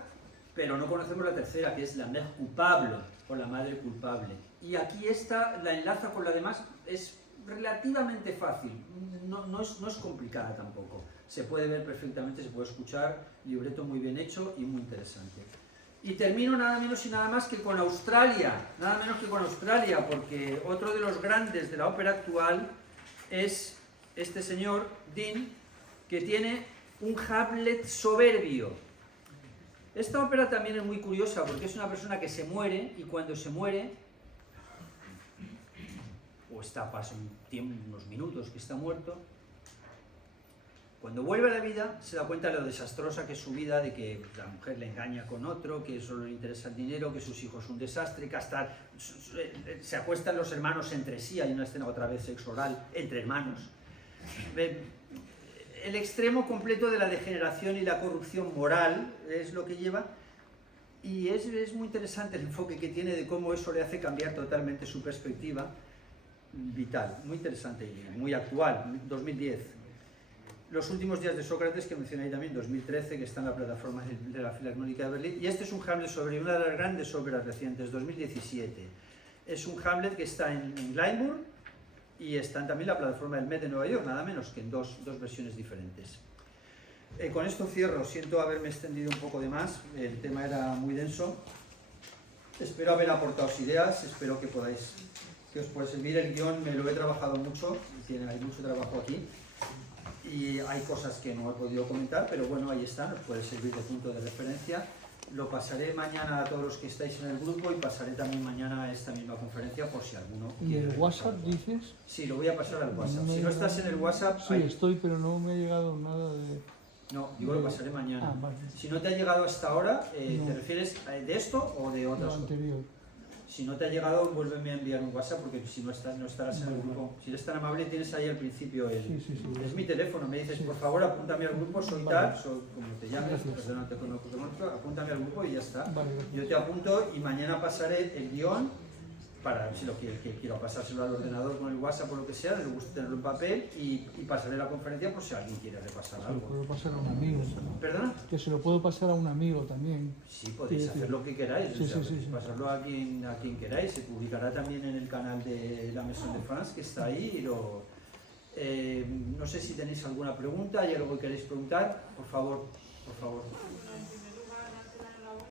pero no conocemos la tercera, que es La Mère Coupable, o La Madre Culpable. Y aquí esta la enlaza con la demás, es relativamente fácil, no es complicada tampoco, se puede ver perfectamente, se puede escuchar, libreto muy bien hecho y muy interesante. Y termino nada menos y nada más que con Australia, porque otro de los grandes de la ópera actual es este señor, Dean, que tiene un Hamlet soberbio. Esta ópera también es muy curiosa porque es una persona que se muere y cuando se muere o pasa unos minutos que está muerto, cuando vuelve a la vida se da cuenta de lo desastrosa que es su vida, de que la mujer le engaña con otro, que solo le interesa el dinero, que sus hijos son un desastre, que hasta se acuestan los hermanos entre sí, hay una escena otra vez sexo oral entre hermanos. El extremo completo de la degeneración y la corrupción moral es lo que lleva, y es muy interesante el enfoque que tiene de cómo eso le hace cambiar totalmente su perspectiva vital, muy interesante y muy actual, 2010. Los últimos días de Sócrates, que mencioné también, 2013, que está en la plataforma de la Filarmónica de Berlín, y este es un Hamlet sobre una de las grandes óperas recientes, 2017. Es un Hamlet que está en Glyndebourne, y está también la plataforma del Met de Nueva York, nada menos que en dos versiones diferentes. Con esto cierro, siento haberme extendido un poco de más, el tema era muy denso. Espero haber aportado ideas, espero que os pueda servir. El guión me lo he trabajado mucho, hay mucho trabajo aquí y hay cosas que no he podido comentar, pero bueno, ahí está, nos puede servir de punto de referencia. Lo pasaré mañana a todos los que estáis en el grupo y pasaré también mañana a esta misma conferencia por si alguno ¿Y quiere. el WhatsApp dices? Sí, lo voy a pasar al WhatsApp. No Si no estás en el WhatsApp... Sí, estoy, pero no me ha llegado nada de... No, digo, lo pasaré mañana. Ah, vale. Si no te ha llegado hasta ahora, No. ¿te refieres de esto o de otras Lo cosas? anterior. Si no te ha llegado, vuélveme a enviar un WhatsApp porque si no, no estarás en el grupo. Si eres tan amable, tienes ahí al principio Sí. es mi teléfono. Me dices, Sí. por favor, apúntame al grupo, soy Vale. tal, soy como te llames, Gracias. perdón, no te conozco, apúntame al grupo y ya está. Vale, Yo te apunto y mañana pasaré el guión para, si lo quiero pasárselo al ordenador con el WhatsApp o lo que sea, le gusta tenerlo en papel y pasaré la conferencia por si alguien quiere repasar se lo algo. puedo pasar a un amigo. ¿Perdona? Que se lo puedo pasar a un amigo también. Sí, podéis Sí, hacer sí. lo que queráis, Sí, o sea, sí, sí, podéis sí. pasarlo a quien queráis, se publicará también en el canal de la Maison de France que está ahí. No sé si tenéis alguna pregunta, hay algo que queréis preguntar, por favor, por favor.